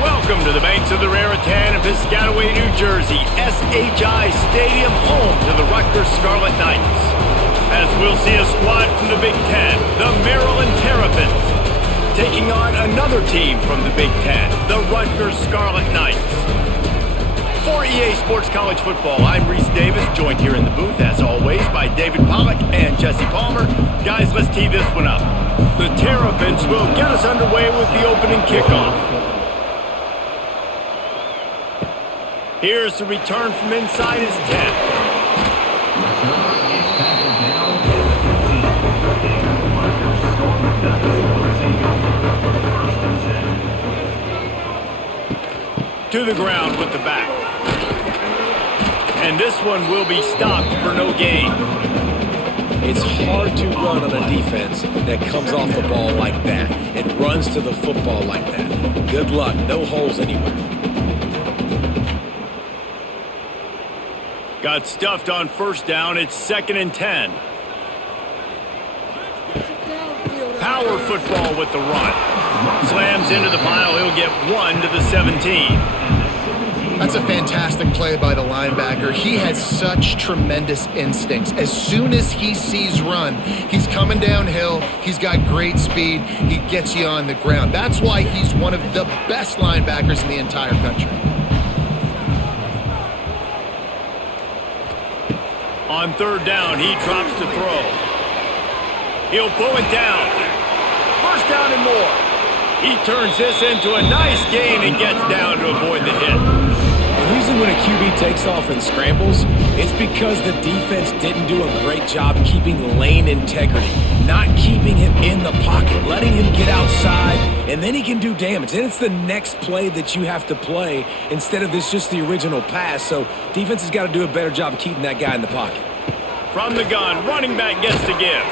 Welcome to the banks of the Raritan in Piscataway, New Jersey, SHI Stadium, home to the Rutgers Scarlet Knights. As we'll see a squad from the Big Ten, the Maryland Terrapins, taking on another team from the Big Ten, the Rutgers Scarlet Knights. For EA Sports College Football, I'm Reese Davis, joined here in the booth, as always, by David Pollack and Jesse Palmer. Guys, let's tee this one up. The Terrapins will get us underway with the opening kickoff. Here's the return from inside his 10. To the ground with the back. And this one will be stopped for no gain. It's hard to run on a defense that comes off the ball like that and runs to the football like that. Good luck. No holes anywhere. Got stuffed on first down. It's 2nd and 10. Power football with the run. Slams into the pile. He'll get 1 to the 17. That's a fantastic play by the linebacker. He has such tremendous instincts. As soon as he sees run, he's coming downhill. He's got great speed. He gets you on the ground. That's why he's one of the best linebackers in the entire country. On third down, he drops to throw. He'll pull it down. First down and more. He turns this into a nice gain and gets down to avoid the hit. Usually when a QB takes off and scrambles, it's because the defense didn't do a great job keeping lane integrity, not keeping him in the pocket, letting him get outside, and then he can do damage. Then it's the next play that you have to play instead of this just the original pass. So defense has got to do a better job of keeping that guy in the pocket. From the gun, running back gets to give.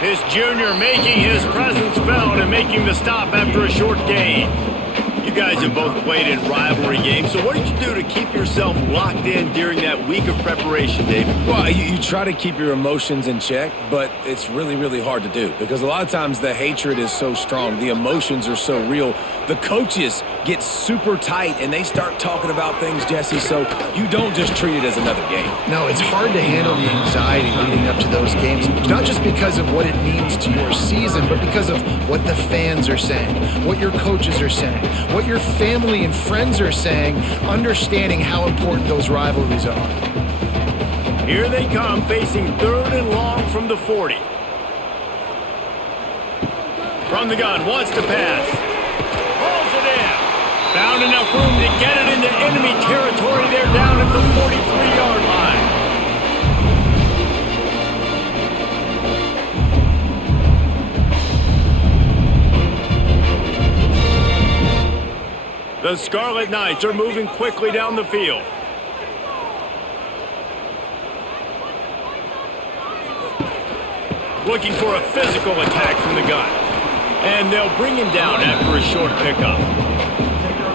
This junior making his presence felt and making the stop after a short gain. You guys have both played in rivalry games, so what did you do to keep yourself locked in during that week of preparation, David? Well, you try to keep your emotions in check, but it's really, really hard to do because a lot of times the hatred is so strong, the emotions are so real. The coaches get super tight and they start talking about things, Jesse, so you don't just treat it as another game. No, it's hard to handle the anxiety leading up to those games, not just because of what it means to your season, but because of what the fans are saying, what your coaches are saying, what your family and friends are saying, understanding how important those rivalries are. Here they come, facing 3rd and long from the 40. From the gun, wants to pass. Hauls it in. Found enough room to get it into enemy territory. They're down at the 43-yard line. The Scarlet Knights are moving quickly down the field. Looking for a physical attack from the gun. And they'll bring him down after a short pickup.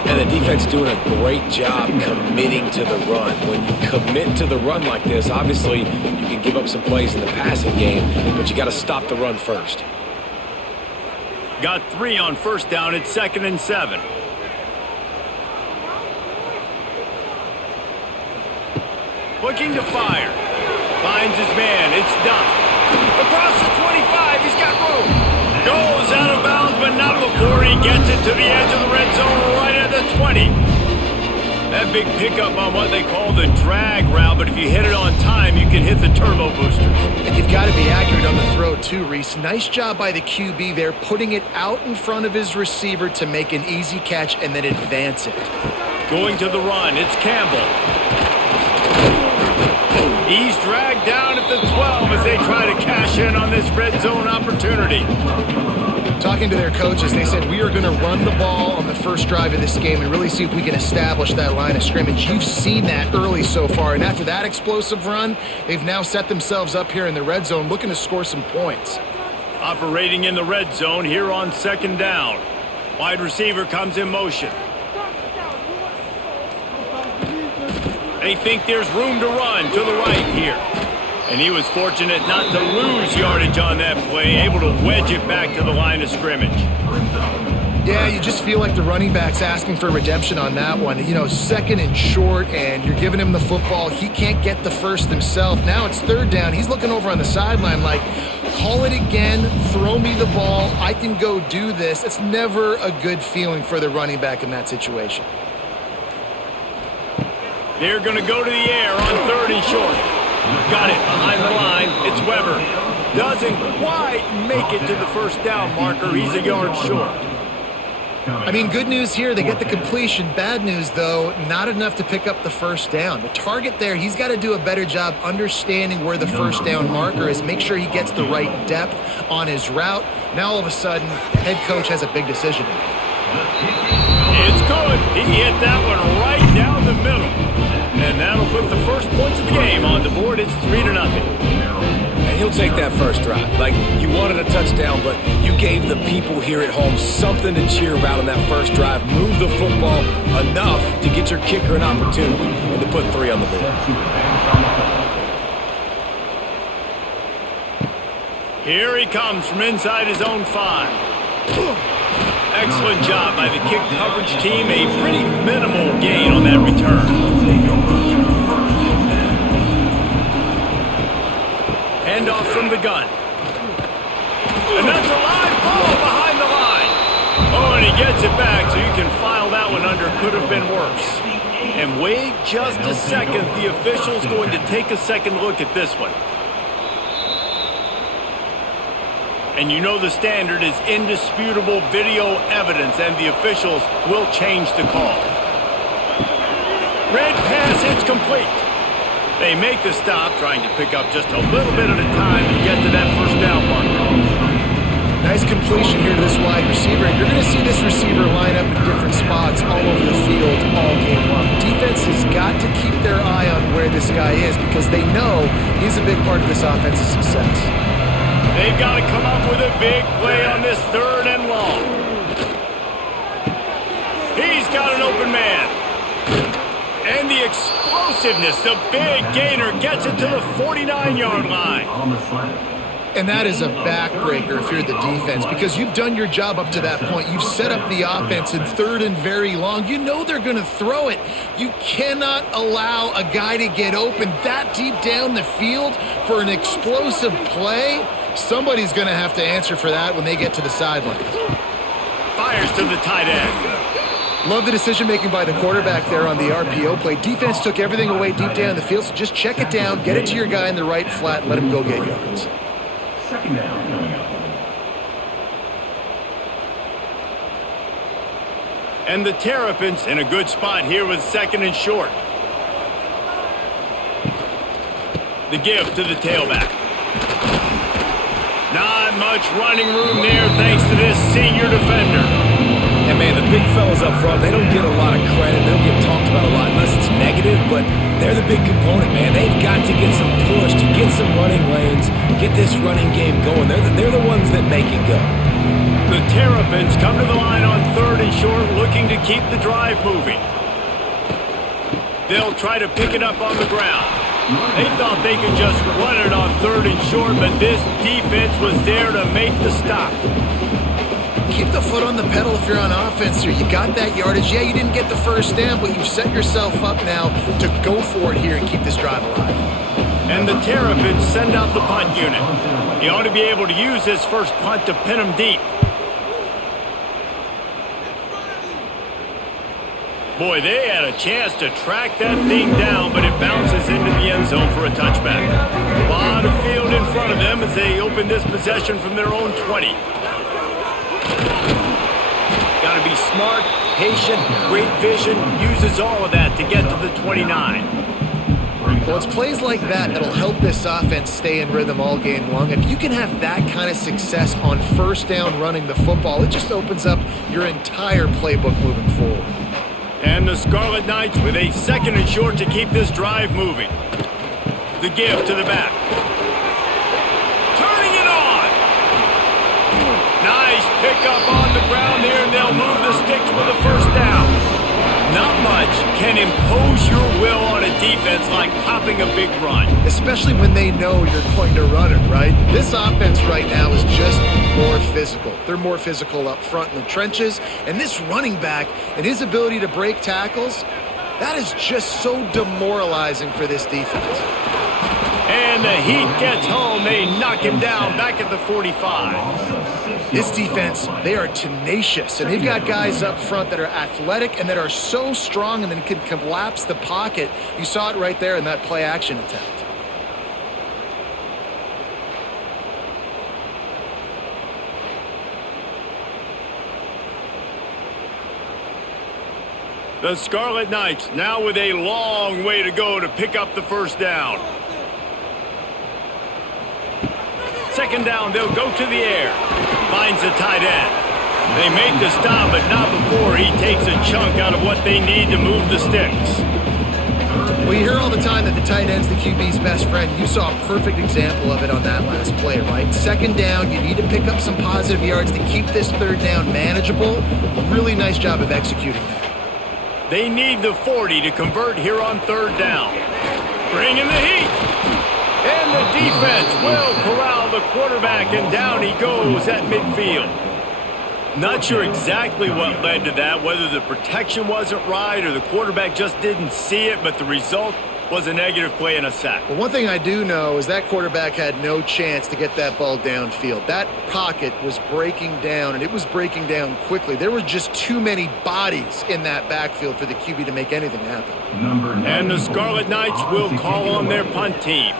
And the defense doing a great job committing to the run. When you commit to the run like this, obviously you can give up some plays in the passing game, but you got to stop the run first. Got 3 on first down. It's 2nd and 7. Looking to fire. Finds his man. It's Duff. Across the 25. He's got room. Goes out of bounds, but not before he gets it to the edge of the red zone right at the 20. That big pickup on what they call the drag route, but if you hit it on time, you can hit the turbo boosters. And you've got to be accurate on the throw too, Reese. Nice job by the QB there, putting it out in front of his receiver to make an easy catch and then advance it. Going to the run. It's Campbell. He's dragged down at the 12 as they try to cash in on this red zone opportunity. Talking to their coaches, they said, we are going to run the ball on the first drive of this game and really see if we can establish that line of scrimmage. You've seen that early so far, and after that explosive run, they've now set themselves up here in the red zone looking to score some points. Operating in the red zone here on 2nd down. Wide receiver comes in motion. They think there's room to run to the right here. And he was fortunate not to lose yardage on that play, able to wedge it back to the line of scrimmage. Yeah, you just feel like the running back's asking for redemption on that one. You know, second and short, and you're giving him the football. He can't get the first himself. Now it's third down. He's looking over on the sideline like, call it again, throw me the ball, I can go do this. It's never a good feeling for the running back in that situation. They're going to go to the air on third and short. Got it behind the line. It's Weber. Doesn't quite make it to the first down marker. He's a yard short. I mean, good news here, they get the completion. Bad news, though, not enough to pick up the first down. The target there, he's got to do a better job understanding where the first down marker is, make sure he gets the right depth on his route. Now, all of a sudden, head coach has a big decision to make. It's good. He hit that one right down the middle. And that'll put the first points of the game on the board. It's 3-0. And he'll take that first drive. Like, you wanted a touchdown, but you gave the people here at home something to cheer about on that first drive. Move the football enough to get your kicker an opportunity and to put 3 on the board. Here he comes from inside his own 5. Excellent job by the kick coverage team. A pretty minimal gain on that return. Handoff from the gun. And that's a live ball behind the line. Oh, and he gets it back, so you can file that one under. Could have been worse. And wait just a second. The official's going to take a second look at this one. And you know the standard is indisputable video evidence, and the officials will change the call. Red pass, it's complete. They make the stop, trying to pick up just a little bit at a time to get to that first down marker. Nice completion here to this wide receiver. And you're going to see this receiver line up in different spots all over the field all game long. Defense has got to keep their eye on where this guy is because they know he's a big part of this offense's success. They've got to come up with a big play on this third and long. He's got an open man. And the explosiveness, the big gainer gets it to the 49-yard line. And that is a backbreaker if you're the defense because you've done your job up to that point. You've set up the offense in third and very long. You know they're going to throw it. You cannot allow a guy to get open that deep down the field for an explosive play. Somebody's going to have to answer for that when they get to the sideline. Fires to the tight end. Love the decision-making by the quarterback there on the RPO play. Defense took everything away deep down the field, so just check it down, get it to your guy in the right flat, and let him go get yards. Second down coming up. And the Terrapins in a good spot here with second and short. The give to the tailback. Not much running room there thanks to this senior defender. And man, the big fellas up front, they don't get a lot of credit. They don't get talked about a lot unless it's negative, but they're the big component, man. They've got to get some push, to get some running lanes, get this running game going. They're the ones that make it go. The Terrapins come to the line on third and short, looking to keep the drive moving. They'll try to pick it up on the ground. They thought they could just run it on third and short, but this defense was there to make the stop. Keep the foot on the pedal if you're on offense here. You got that yardage. Yeah, you didn't get the first down, but you've set yourself up now to go for it here and keep this drive alive. And the Terrapins send out the punt unit. He ought to be able to use his first punt to pin him deep. Boy, they had a chance to track that thing down, but it bounces into the end zone for a touchback. A lot of field in front of them as they open this possession from their own 20. Got to be smart, patient, great vision, uses all of that to get to the 29. Well, it's plays like that that'll help this offense stay in rhythm all game long. If you can have that kind of success on first down running the football, it just opens up your entire playbook moving forward. And the Scarlet Knights with a second and short to keep this drive moving. The give to the back. Turning it on! Nice pickup on the ground here, and they'll move the sticks with a first down. Not much can impose your will on a defense like popping a big run. Especially when they know you're going to run it, right? This offense right now is just more physical. They're more physical up front in the trenches, and this running back and his ability to break tackles, that is just so demoralizing for this defense. And the heat gets home. They knock him down back at the 45. This defense, they are tenacious, and they've got guys up front that are athletic and that are so strong and then can collapse the pocket. You saw it right there in that play action attempt. The Scarlet Knights now with a long way to go to pick up the first down. Second down, they'll go to the air. Finds the tight end. They make the stop, but not before he takes a chunk out of what they need to move the sticks. We hear all the time that the tight end's the QB's best friend. You saw a perfect example of it on that last play, right? Second down, you need to pick up some positive yards to keep this third down manageable. Really nice job of executing that. They need the 40 to convert here on third down. Bring in the heat. And the defense will corral the quarterback, and down he goes at midfield. Not sure exactly what led to that, whether the protection wasn't right or the quarterback just didn't see it, but the result was a negative play and a sack. Well, one thing I do know is that quarterback had no chance to get that ball downfield. That pocket was breaking down, and it was breaking down quickly. There were just too many bodies in that backfield for the QB to make anything happen. And the Scarlet Knights will call on their punt team.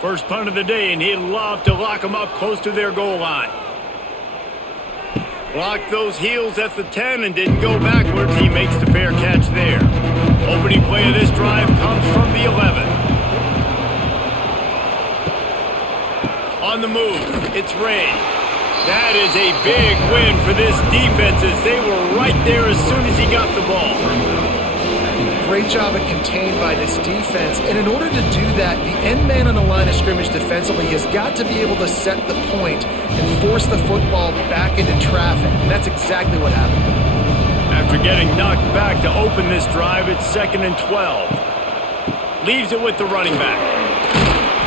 First punt of the day, and he'd love to lock them up close to their goal line. Blocked those heels at the 10 and didn't go backwards. He makes the fair catch there. Opening play of this drive comes from the 11. On the move, it's Ray. That is a big win for this defense as they were right there as soon as he got the ball. Great job of contained by this defense. And in order to do that, the end man on the line of scrimmage defensively has got to be able to set the point and force the football back into traffic. And that's exactly what happened. After getting knocked back to open this drive, it's 2nd and 12. Leaves it with the running back.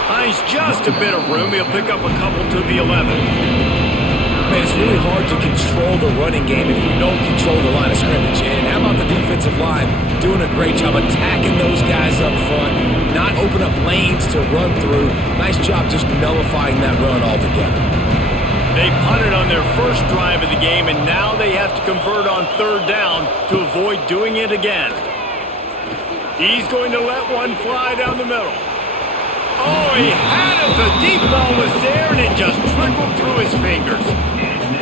Finds just a bit of room. He'll pick up a couple to the 11. Man, it's really hard to control the running game if you don't control the line of scrimmage. And how about the defensive line doing a great job attacking those guys up front, not open up lanes to run through. Nice job just nullifying that run altogether. They punted on their first drive of the game, and now they have to convert on third down to avoid doing it again. He's going to let one fly down the middle. Oh, he had it. The deep ball was there, and it just trickled through his fingers.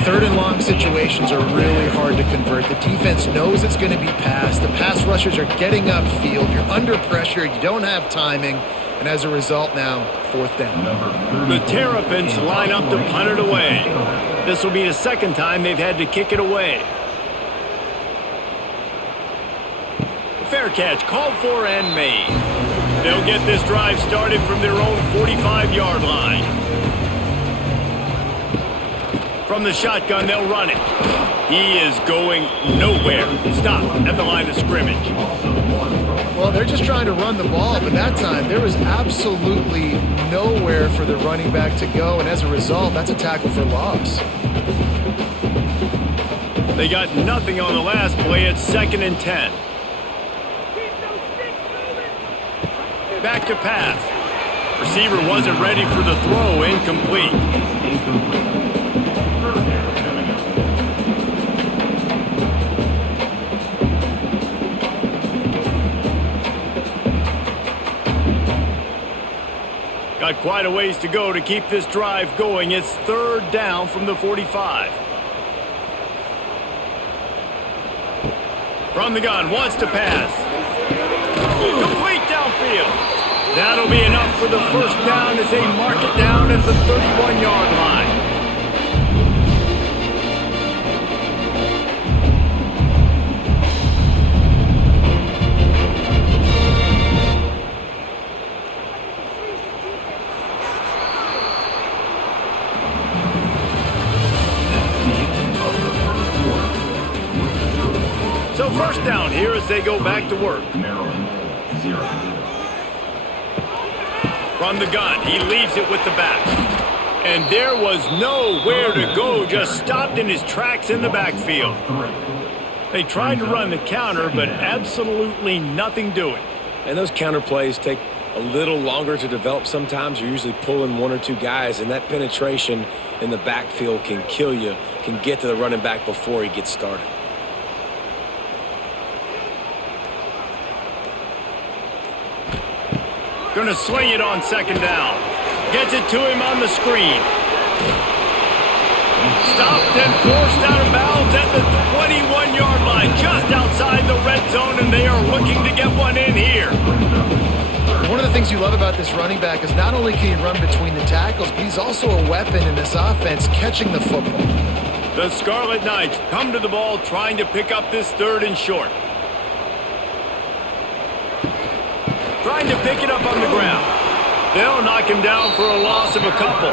Third and long situations are really hard to convert. The defense knows it's going to be passed. The pass rushers are getting upfield. You're under pressure. You don't have timing. And as a result now, fourth down. The Terrapins line up to punt it away. This will be the second time they've had to kick it away. Fair catch called for and made. They'll get this drive started from their own 45-yard line. From the shotgun, they'll run it. He is going nowhere. Stop at the line of scrimmage. Well, they're just trying to run the ball, but that time there was absolutely nowhere for the running back to go, and as a result, that's a tackle for loss. They got nothing on the last play. It's 2nd and 10. Back to pass. Receiver wasn't ready for the throw. Incomplete. Got quite a ways to go to keep this drive going. It's third down from the 45. From the gun, wants to pass. Complete downfield. That'll be enough for the first down as they mark it down at the 31-yard line. So first down here as they go back to work. Maryland, 0. From the gun, he leaves it with the back. And there was nowhere to go, just stopped in his tracks in the backfield. They tried to run the counter, but absolutely nothing doing. And those counter plays take a little longer to develop sometimes. You're usually pulling one or two guys, and that penetration in the backfield can kill you, can get to the running back before he gets started. Gonna swing it on second down. Gets it to him on the screen. Stopped and forced out of bounds at the 21-yard line, just outside the red zone, and they are looking to get one in here. One of the things you love about this running back is not only can he run between the tackles, but he's also a weapon in this offense, catching the football. The Scarlet Knights come to the ball, trying to pick up this third and short. Trying to pick it up on the ground. They'll knock him down for a loss of a couple.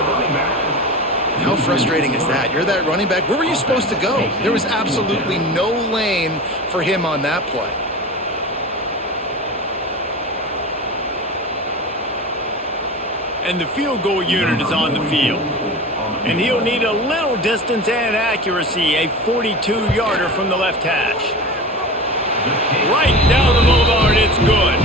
How frustrating is that? You're that running back. Where were you supposed to go? There was absolutely no lane for him on that play. And the field goal unit is on the field. And he'll need a little distance and accuracy, a 42-yarder from the left hash. Right down the boulevard, it's good.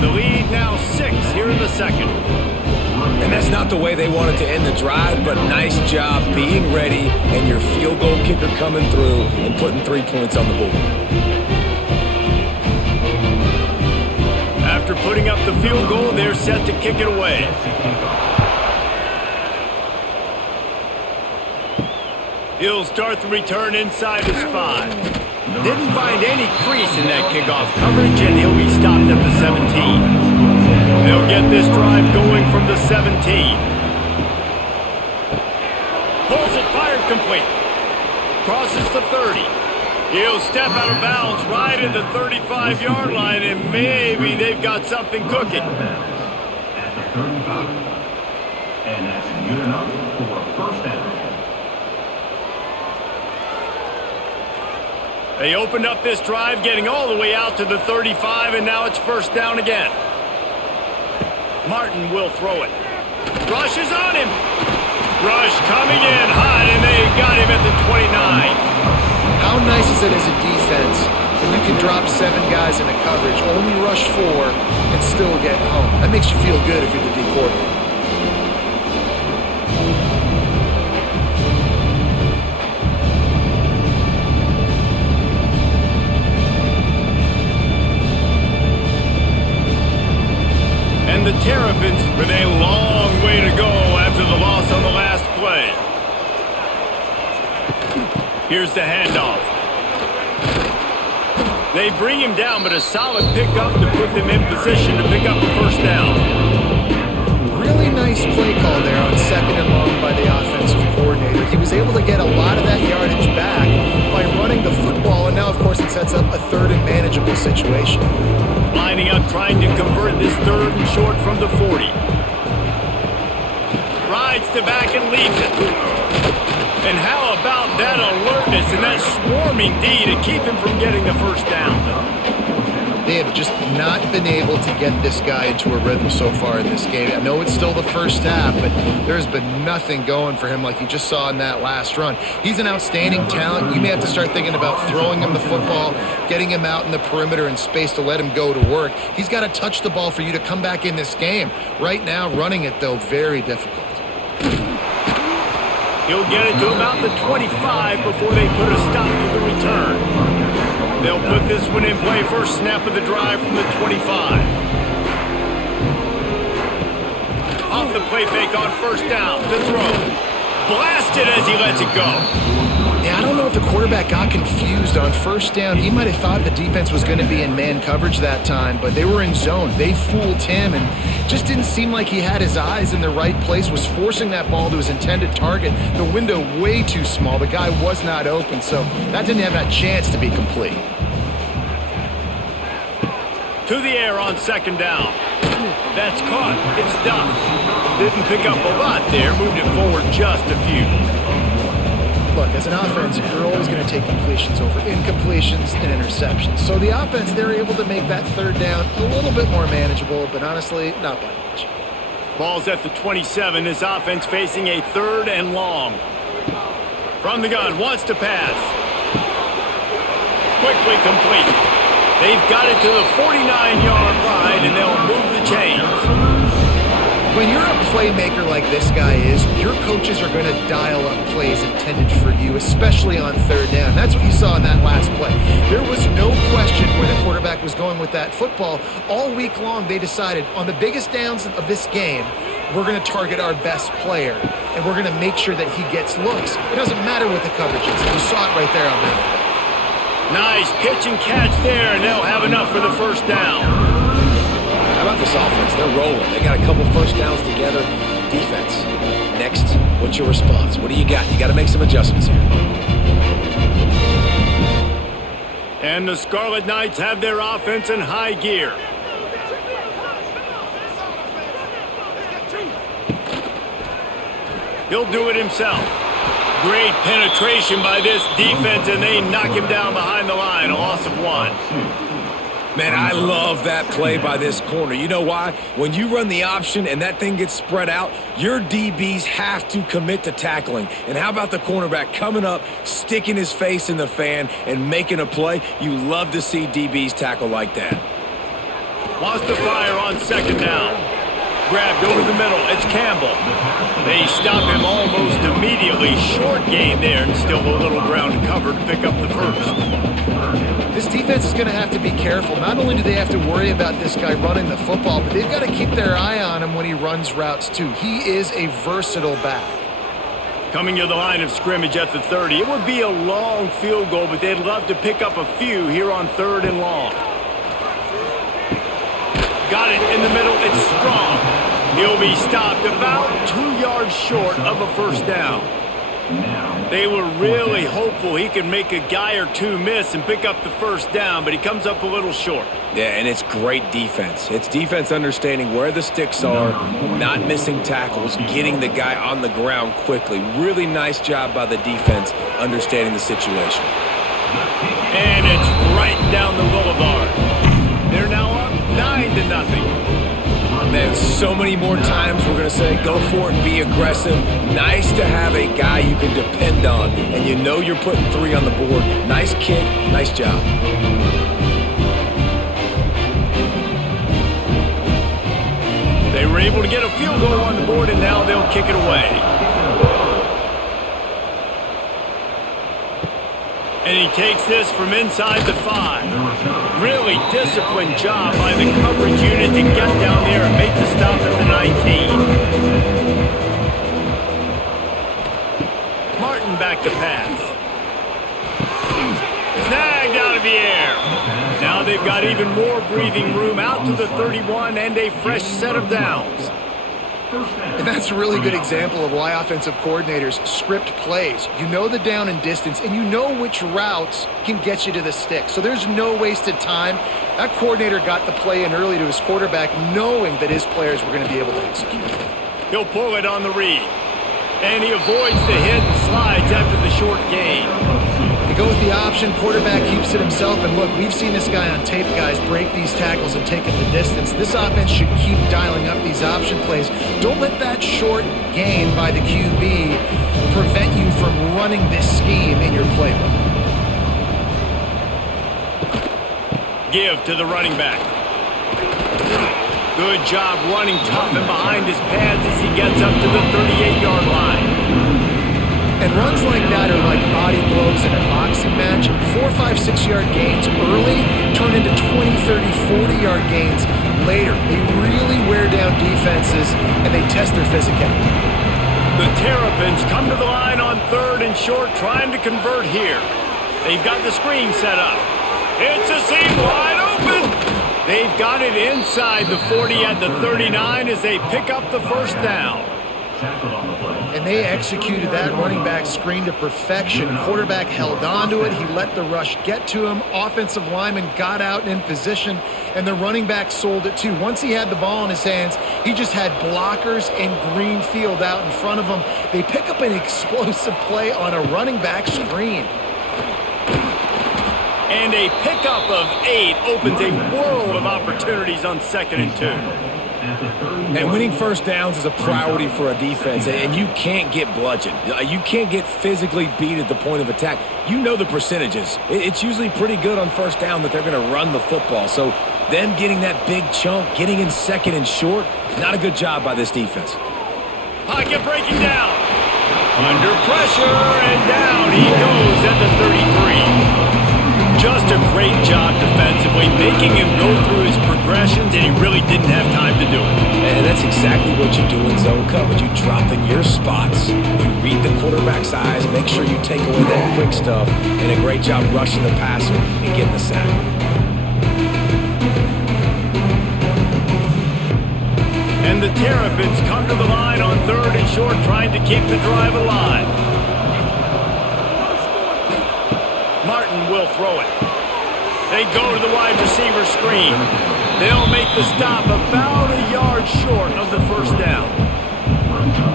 The lead now 6 here in the second. And that's not the way they wanted to end the drive, but nice job being ready and your field goal kicker coming through and putting 3 points on the board. After putting up the field goal, they're set to kick it away. He'll start the return inside his 5. Didn't find any crease in that kickoff coverage, and he'll be stopped at the 17. They'll get this drive going from the 17. Pulls it, fired complete. Crosses the 30. He'll step out of bounds right at the 35-yard line, and maybe they've got something cooking. At the 35. And that's good enough for a first down. They opened up this drive, getting all the way out to the 35, and now it's first down again. Martin will throw it. Rush is on him. Rush coming in hot, and they got him at the 29. How nice is it as a defense when you can drop 7 guys in a coverage, only rush 4, and still get home? That makes you feel good if you're the D coordinator. And the Terrapins with a long way to go after the loss on the last play. Here's the handoff. They bring him down, but a solid pickup to put them in position to pick up a first down. Really nice play call there on second and long by the offensive coordinator. He was able to get a lot of that yardage back by running the football, and now, of course, it sets up a third and manageable situation. Lining up, trying to convert this third and short from the 40. Rides the back and leaves it. And how about that alertness and that swarming D to keep him from getting the first down? They have just not been able to get this guy into a rhythm so far in this game. I know it's still the first half, but there's been nothing going for him like you just saw in that last run. He's an outstanding talent. You may have to start thinking about throwing him the football, getting him out in the perimeter in space to let him go to work. He's got to touch the ball for you to come back in this game. Right now, running it, though, very difficult. He'll get it to about the 25 before they put a stop to the return. They'll put this one in play first snap of the drive from the 25. Off the play fake on first down. The throw. Blasted as he lets it go. Yeah, I don't know if the quarterback got confused on first down. He might have thought the defense was going to be in man coverage that time, but they were in zone. They fooled him and just didn't seem like he had his eyes in the right place, was forcing that ball to his intended target. The window way too small. The guy was not open, so that didn't have that chance to be complete. To the air on second down. That's caught. It's done. Didn't pick up a lot there. Moved it forward just a few. Look, as an offense, you're always going to take completions over incompletions and interceptions. So the offense, they're able to make that third down a little bit more manageable, but honestly, not by much. Ball's at the 27. His offense facing a 3rd and long. From the gun, wants to pass. Quickly complete. They've got it to the 49-yard line, and they'll move the chains. When you're a playmaker like this guy is, your coaches are going to dial up plays intended for you, especially on 3rd down. That's what you saw in that last play. There was no question where the quarterback was going with that football. All week long, they decided on the biggest downs of this game, we're going to target our best player, and we're going to make sure that he gets looks. It doesn't matter what the coverage is, and you saw it right there on that play. Nice pitch and catch there, and they'll have enough for the 1st down. How about this offense? They're rolling. They got a couple 1st downs together. Defense. Next, what's your response? What do you got? You got to make some adjustments here. And the Scarlet Knights have their offense in high gear. He'll do it himself. Great penetration by this defense, and they knock him down behind the line. A loss of 1. Man, I love that play by this corner. You know why? When you run the option and that thing gets spread out, your DBs have to commit to tackling. And how about the cornerback coming up, sticking his face in the fan, and making a play? You love to see DBs tackle like that. Wants to fire on 2nd down. Grabbed over the middle. It's Campbell. They stop him almost immediately. Short gain there, and still a little ground covered to pick up the 1st. This defense is going to have to be careful. Not only do they have to worry about this guy running the football, but they've got to keep their eye on him when he runs routes too. He is a versatile back. Coming to the line of scrimmage at the 30. It would be a long field goal, but they'd love to pick up a few here on 3rd and long. Got it in the middle. It's Strong. He'll be stopped about 2 yards short of a 1st down. They were really hopeful he could make a guy or two miss and pick up the 1st down, but he comes up a little short. Yeah, and it's great defense. It's defense understanding where the sticks are, not missing tackles, getting the guy on the ground quickly. Really nice job by the defense understanding the situation. And it's right down the boulevard. They're now up 9-0. Man, so many more times we're going to say go for it, be aggressive. Nice to have a guy you can depend on, and you know you're putting 3 on the board. Nice kick, nice job. They were able to get a field goal on the board, and now they'll kick it away. And he takes this from inside the 5. Really disciplined job by the coverage unit to get down there and make the stop at the 19. Martin back to pass. Snagged out of the air. Now they've got even more breathing room out to the 31 and a fresh set of downs. And that's a really good example of why offensive coordinators script plays. You know the down and distance, and you know which routes can get you to the stick. So there's no wasted time. That coordinator got the play in early to his quarterback, knowing that his players were going to be able to execute. He'll pull it on the read. And he avoids the hit and slides after the short gain. They go with the option, quarterback keeps it himself, and look, we've seen this guy on tape, guys, break these tackles and take it the distance. This offense should keep dialing up these option plays. Don't let that short gain by the QB prevent you from running this scheme in your playbook. Give to the running back. Good job running tough and behind his pads as he gets up to the 38-yard line. And runs like that are like body blows in a boxing match. 4, 5, 6-yard gains early turn into 20, 30, 40-yard gains later. They really wear down defenses, and they test their physicality. The Terrapins come to the line on 3rd and short, trying to convert here. They've got the screen set up. It's a seam wide open. They've got it inside the 40 at the 39 as they pick up the 1st down. And they executed that running back screen to perfection. Quarterback held on to it. He let the rush get to him. Offensive lineman got out and in position, and the running back sold it too. Once he had the ball in his hands, he just had blockers and green field out in front of him. They pick up an explosive play on a running back screen. And a pickup of 8 opens a world of opportunities on 2nd and 2. at the 30. And winning first downs is a priority for a defense, and you can't get bludgeoned. You can't get physically beat at the point of attack. You know the percentages. It's usually pretty good on first down that they're going to run the football. So them getting that big chunk, getting in second and short, not a good job by this defense. Pocket breaking down. Under pressure, and down he goes at the 33. Just a great job defensively, making him go through his progressions, and he really didn't have time to do it. And that's exactly what you do in zone coverage. You drop in your spots, you read the quarterback's eyes, make sure you take away that quick stuff, and a great job rushing the passer and getting the sack. And the Terrapins come to the line on 3rd and short, trying to keep the drive alive. Martin will throw it. They go to the wide receiver screen. They'll make the stop about a yard short of the first down.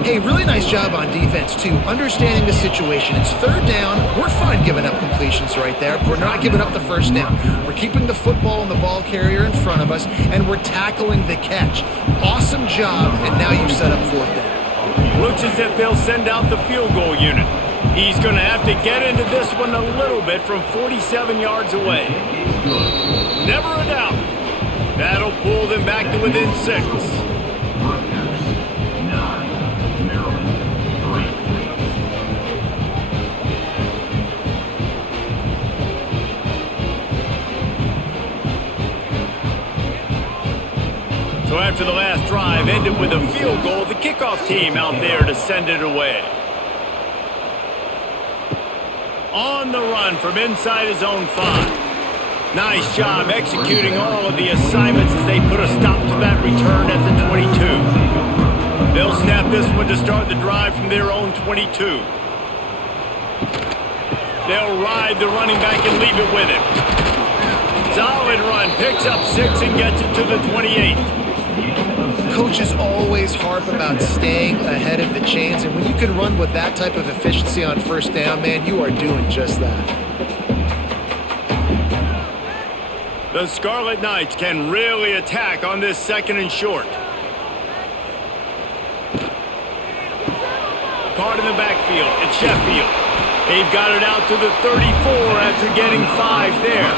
Hey, really nice job on defense, too, understanding the situation. It's 3rd down. We're fine giving up completions right there. We're not giving up the first down. We're keeping the football and the ball carrier in front of us, and we're tackling the catch. Awesome job, and now you've set up 4th down. Looks as if they'll send out the field goal unit. He's going to have to get into this one a little bit from 47 yards away. Never a doubt. That'll pull them back to within 6. Rutgers 9, Maryland 3. So after the last drive ended with a field goal, the kickoff team out there to send it away. On the run from inside his own 5. Nice job executing all of the assignments as they put a stop to that return at the 22. They'll snap this one to start the drive from their own 22. They'll ride the running back and leave it with him. Solid run, picks up 6 and gets it to the 28. Coaches always harp about staying ahead of the chains, and when you can run with that type of efficiency on first down, man, you are doing just that. The Scarlet Knights can really attack on this 2nd and short. Caught in the backfield, it's Sheffield. They've got it out to the 34 after getting 5 there.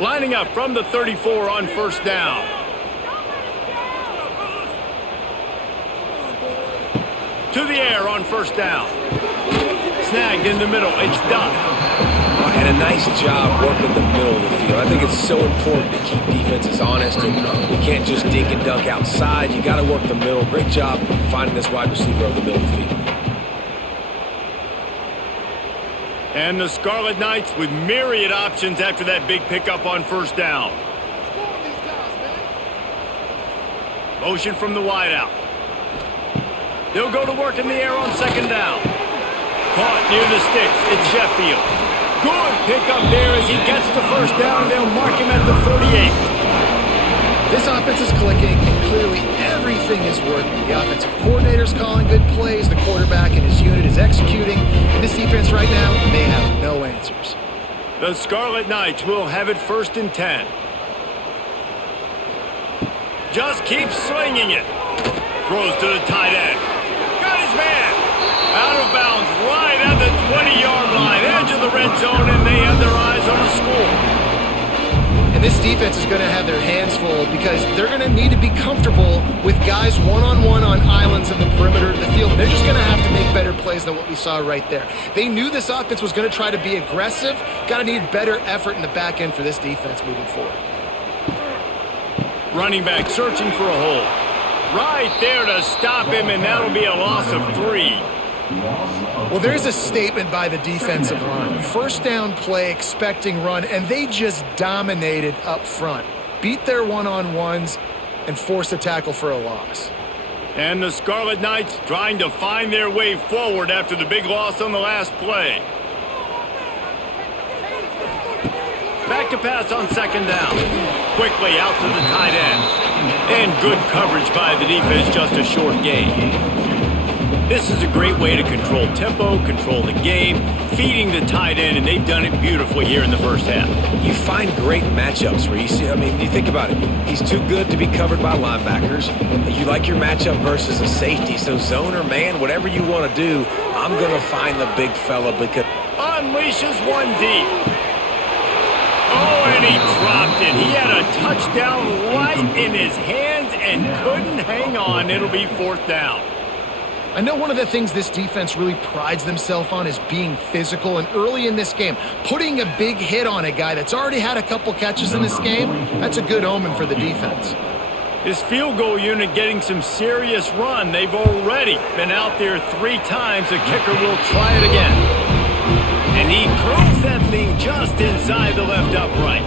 Lining up from the 34 on first down. To the air on first down. Snagged in the middle. It's Duff. And a nice job working the middle of the field. I think it's so important to keep defenses honest, and you can't just dig and dunk outside. You got to work the middle. Great job finding this wide receiver over the middle of the field. And the Scarlet Knights with myriad options after that big pickup on first down. Motion from the wideout. They'll go to work in the air on 2nd down. Caught near the sticks. It's Sheffield. Good pickup there as he gets the first down. They'll mark him at the 48. This offense is clicking, and clearly everything is working. The offensive coordinator's calling good plays. The quarterback and his unit is executing. And this defense right now, they have no answers. The Scarlet Knights will have it 1st and 10. Just keeps slinging it. Throws to the tight end. Got his man. Out of bounds right at the 20-yard line. Edge of the red zone, and they have their eyes on the score. And this defense is going to have their hands full because they're going to need to be comfortable with guys one-on-one on islands in the perimeter of the field. They're just going to have to make better plays than what we saw right there. They knew this offense was going to try to be aggressive. Got to need better effort in the back end for this defense moving forward. Running back searching for a hole. Right there to stop him, and that'll be a loss of 3. Well, there's a statement by the defensive line. First down play, expecting run, and they just dominated up front. Beat their one-on-ones and forced a tackle for a loss. And the Scarlet Knights trying to find their way forward after the big loss on the last play. Back to pass on 2nd down. Quickly out to the tight end. And good coverage by the defense, just a short gain. This is a great way to control tempo, control the game, feeding the tight end, and they've done it beautifully here in the first half. You find great matchups where you see, you think about it. He's too good to be covered by linebackers. You like your matchup versus a safety. So zone or man, whatever you want to do, I'm going to find the big fella because... Unleashes one deep. Oh, and he dropped it. He had a touchdown right in his hands and couldn't hang on. It'll be fourth down. I know one of the things this defense really prides themselves on is being physical, and early in this game, putting a big hit on a guy that's already had a couple catches in this game, that's a good omen for the defense. This field goal unit getting some serious run. They've already been out there 3 times. The kicker will try it again. And he curls that thing just inside the left upright.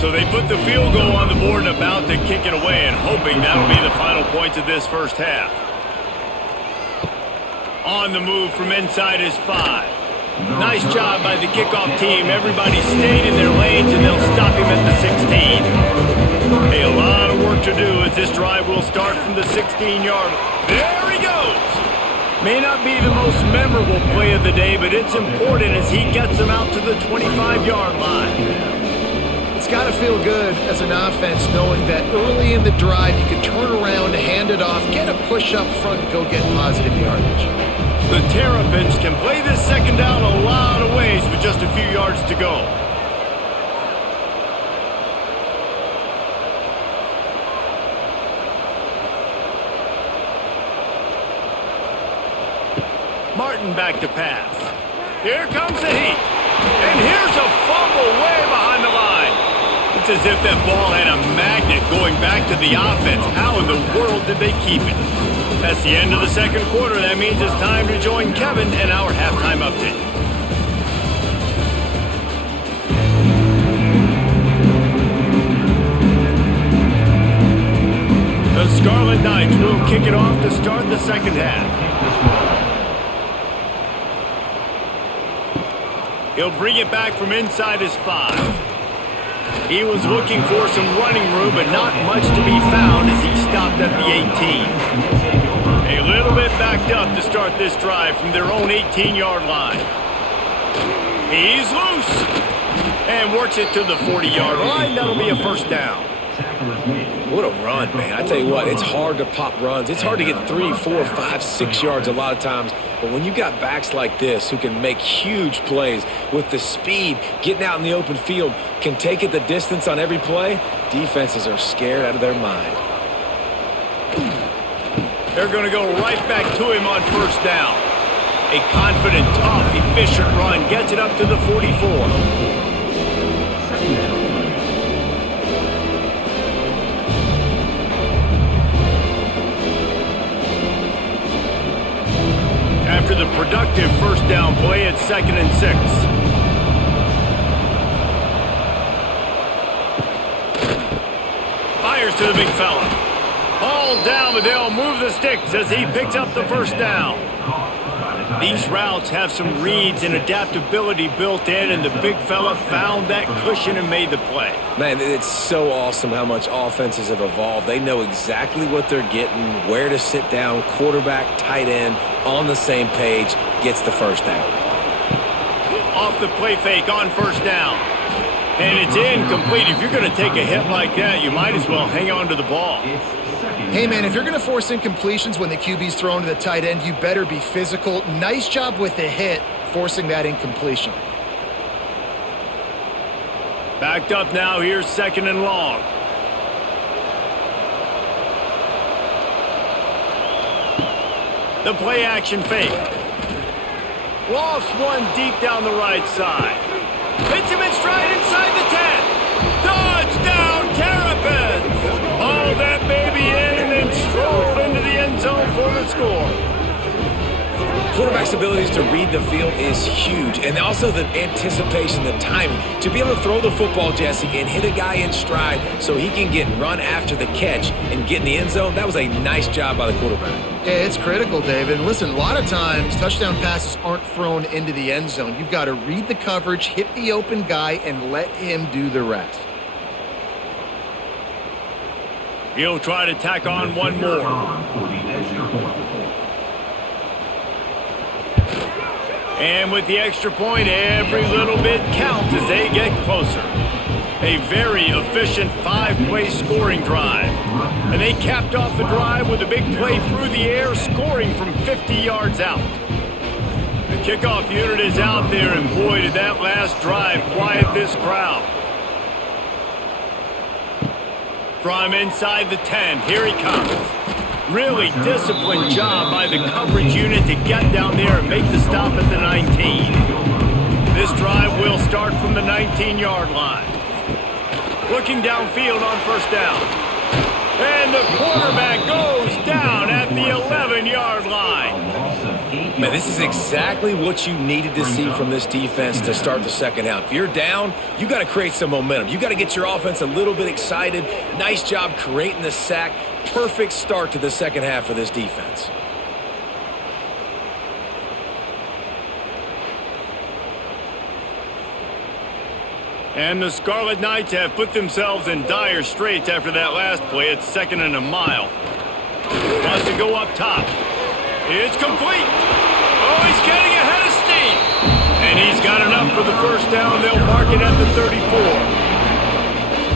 So they put the field goal on the board and about to kick it away, and hoping that'll be the final points of this first half. On the move from inside his 5. Nice job by the kickoff team. Everybody stayed in their lanes, and they'll stop him at the 16. Hey, a lot of work to do as this drive will start from the 16-yard line. There he goes! May not be the most memorable play of the day, but it's important as he gets them out to the 25-yard line. It's got to feel good as an offense knowing that early in the drive you can turn around, hand it off, get a push up front, and go get positive yardage. The Terrapins can play this second down a lot of ways with just a few yards to go. Martin back to pass. Here comes the heat. And here's a fumble way behind the line. It's as if that ball had a magnet going back to the offense. How in the world did they keep it? That's the end of the second quarter. That means it's time to join Kevin and our halftime update. The Scarlet Knights will kick it off to start the second half. He'll bring it back from inside his 5. He was looking for some running room, but not much to be found as he stopped at the 18. A little bit backed up to start this drive from their own 18-yard line. He's loose and works it to the 40-yard line. That'll be a first down. What a run, man. I tell you what, it's hard to pop runs. It's hard to get 3, 4, 5, 6 yards a lot of times. But when you got backs like this who can make huge plays with the speed, getting out in the open field, can take it the distance on every play, defenses are scared out of their mind. They're going to go right back to him on first down. A confident, tough, efficient run gets it up to the 44. After the productive first down play, it's 2nd and 6. Fires to the big fella. All down, but they'll move the sticks as he picks up the first down. These routes have some reads and adaptability built in, and the big fella found that cushion and made the play. Man, it's so awesome how much offenses have evolved. They know exactly what they're getting, where to sit down, quarterback, tight end, on the same page, gets the first down. Off the play fake on first down. And it's incomplete. If you're going to take a hit like that, you might as well hang on to the ball. Hey, man, if you're going to force incompletions when the QB's thrown to the tight end, you better be physical. Nice job with the hit, forcing that incompletion. Backed up now. Here's 2nd and long. The play action fake. Lost one deep down the right side. Hits him in stride inside the 10. Touchdown, Terrapins! All that baby in and then strolled into the end zone for the score. quarterback's abilities to read the field is huge, and also the anticipation, the timing. To be able to throw the football, Jesse, and hit a guy in stride so he can get run after the catch and get in the end zone, that was a nice job by the quarterback. Yeah, it's critical, David. Listen, a lot of times touchdown passes aren't thrown into the end zone. You've got to read the coverage, hit the open guy, and let him do the rest. He'll try to tack on one more. And with the extra point, every little bit counts as they get closer. A very efficient 5-play scoring drive. And they capped off the drive with a big play through the air, scoring from 50 yards out. The kickoff unit is out there, and boy, did that last drive quiet this crowd. From inside the 10, here he comes. Really disciplined job by the coverage unit to get down there and make the stop at the 19. This drive will start from the 19-yard line. Looking downfield on first down. And the quarterback goes down at the 11-yard line. Man, this is exactly what you needed to see from this defense to start the second half. If you're down, you got to create some momentum. You got to get your offense a little bit excited. Nice job creating the sack. Perfect start to the second half for this defense. And the Scarlet Knights have put themselves in dire straits after that last play. It's 2nd and a mile. Wants to go up top. It's complete. Oh, he's getting ahead of steam. And he's got enough for the first down. They'll mark it at the 34.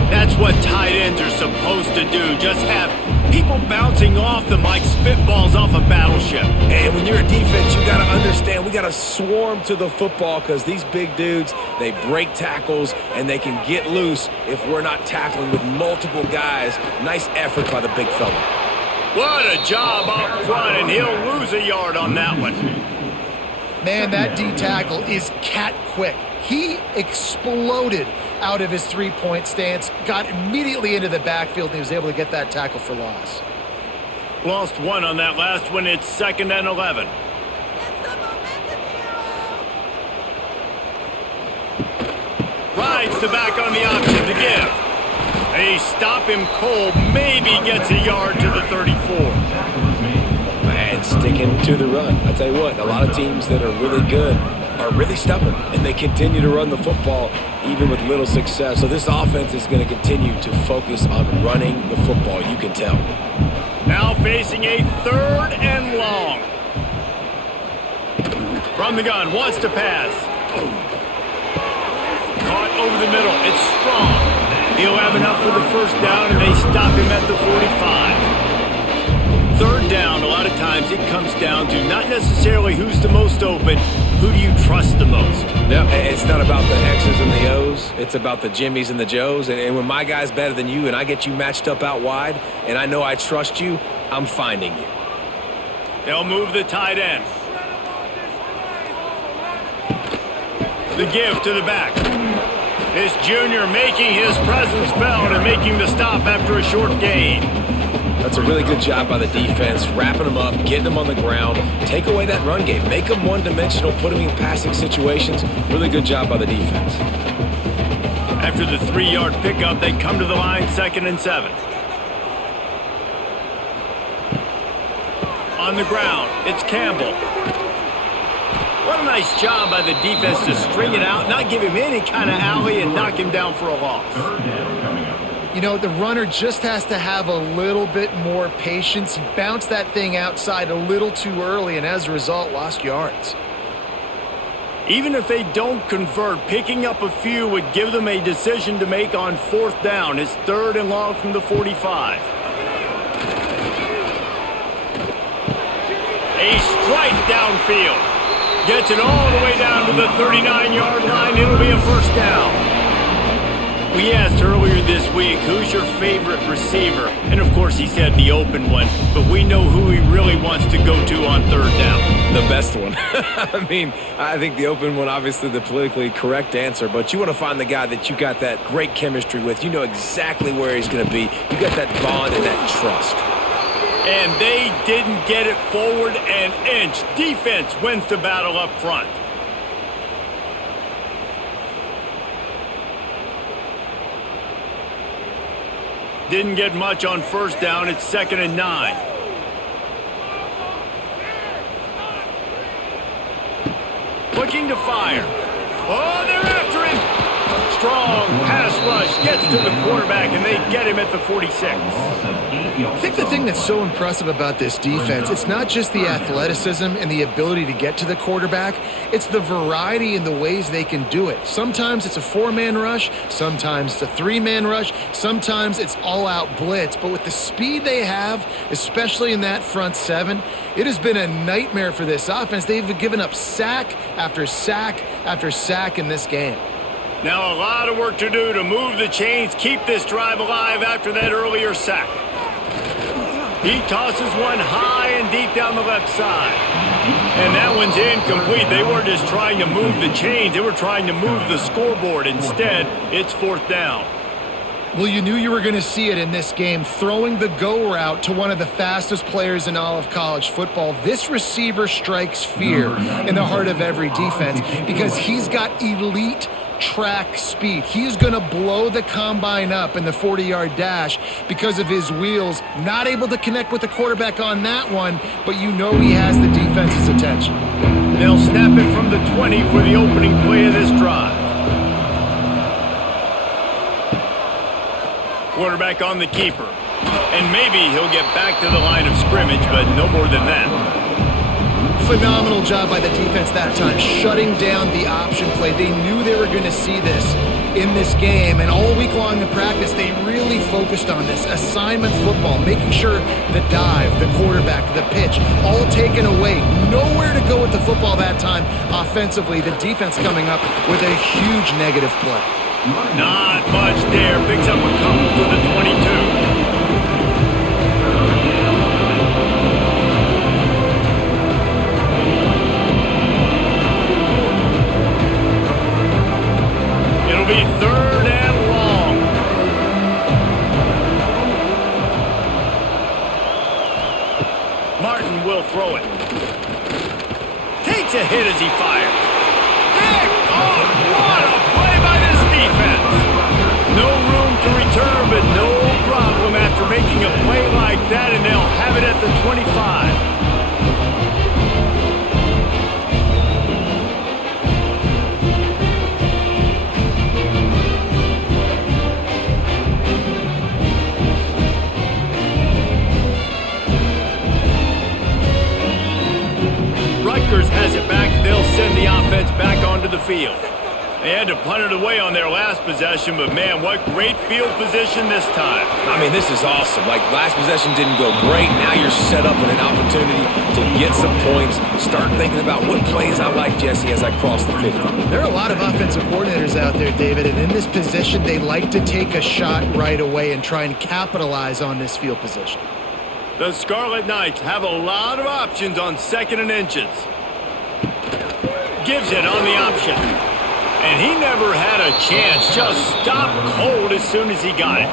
That's what tight ends are supposed to do. Just have people bouncing off them like spitballs off a battleship. And when you're a defense, you got to understand, we got to swarm to the football because these big dudes, they break tackles and they can get loose if we're not tackling with multiple guys. Nice effort by the big fella. What a job up front, and he'll lose a yard on that one. Man, that D tackle is cat quick. He exploded out of his three-point stance, got immediately into the backfield, and he was able to get that tackle for loss. Lost one on that last one. It's 2nd and 11. Rides the back on the option to give. They stop him cold, maybe gets a yard to the 34. And sticking to the run. I tell you what, a lot of teams that are really good are really stubborn, and they continue to run the football even with little success. So this offense is going to continue to focus on running the football, you can tell. Now facing a 3rd and long. From the gun, wants to pass. Caught over the middle, it's strong. He'll have enough for the first down, and they stop him at the 45. 3rd down, a lot of times it comes down to not necessarily who's the most open, who do you trust the most? No, it's not about the X's and the O's. It's about the Jimmys and the Joes. And when my guy's better than you and I get you matched up out wide and I know I trust you, I'm finding you. They'll move the tight end. The give to the back. This junior making his presence felt and making the stop after a short gain. That's a really good job by the defense, wrapping them up, getting them on the ground, take away that run game, make them one-dimensional, put them in passing situations. Really good job by the defense. After the 3-yard pickup, they come to the line, 2nd and 7. On the ground, it's Campbell. What a nice job by the defense to string it out, not give him any kind of alley, and knock him down for a loss. You know, the runner just has to have a little bit more patience. He bounced that thing outside a little too early, and as a result, lost yards. Even if they don't convert, picking up a few would give them a decision to make on 4th down. It's 3rd and long from the 45. A strike downfield. Gets it all the way down to the 39-yard line. It'll be a first down. We asked earlier this week, who's your favorite receiver? And of course he said the open one, but we know who he really wants to go to on 3rd down. The best one. I mean, I think the open one, obviously the politically correct answer, but you want to find the guy that you got that great chemistry with. You know exactly where he's going to be. You got that bond and that trust. And they didn't get it forward an inch. Defense wins the battle up front. Didn't get much on first down. It's 2nd and 9. Looking to fire. Oh, they're after him. Strong pass rush gets to the quarterback, and they get him at the 46. I think the thing that's so impressive about this defense, it's not just the athleticism and the ability to get to the quarterback, it's the variety in the ways they can do it. Sometimes it's a 4-man rush, sometimes it's a 3-man rush, sometimes it's all-out blitz. But with the speed they have, especially in that front 7, it has been a nightmare for this offense. They've given up sack after sack after sack in this game. Now a lot of work to do to move the chains, keep this drive alive after that earlier sack. He tosses one high and deep down the left side. And that one's incomplete. They weren't just trying to move the chains. They were trying to move the scoreboard. Instead, it's 4th down. Well, you knew you were going to see it in this game, throwing the go route to one of the fastest players in all of college football. This receiver strikes fear in the heart of every defense because he's got elite track speed. He's going to blow the combine up in the 40-yard dash because of his wheels. Not able to connect with the quarterback on that one, but you know he has the defense's attention. They'll snap it from the 20 for the opening play of this drive. Quarterback on the keeper. And maybe he'll get back to the line of scrimmage, but no more than that. Phenomenal job by the defense that time, shutting down the option play. They knew they were going to see this in this game, and all week long in practice, they really focused on this assignment football, making sure the dive, the quarterback, the pitch, all taken away. Nowhere to go with the football that time offensively. The defense coming up with a huge negative play. Not much there. Picks up a couple to the 22. It'll be 3rd and long. Martin will throw it. Takes a hit as he fires. What a play by this defense. No room to return, but no problem after making a play like that, and they'll have it at the 25. Rutgers has it back. They'll send the offense back onto the field. They had to punt it away on their last possession, but man, what great field position this time. I mean, this is awesome. Like, last possession didn't go great. Now you're set up with an opportunity to get some points. Start thinking about what plays I like, Jesse, as I cross the 50. There are a lot of offensive coordinators out there, David, and in this position, they like to take a shot right away and try and capitalize on this field position. The Scarlet Knights have a lot of options on 2nd and inches. Gives it on the option. And he never had a chance. Just stopped cold as soon as he got it.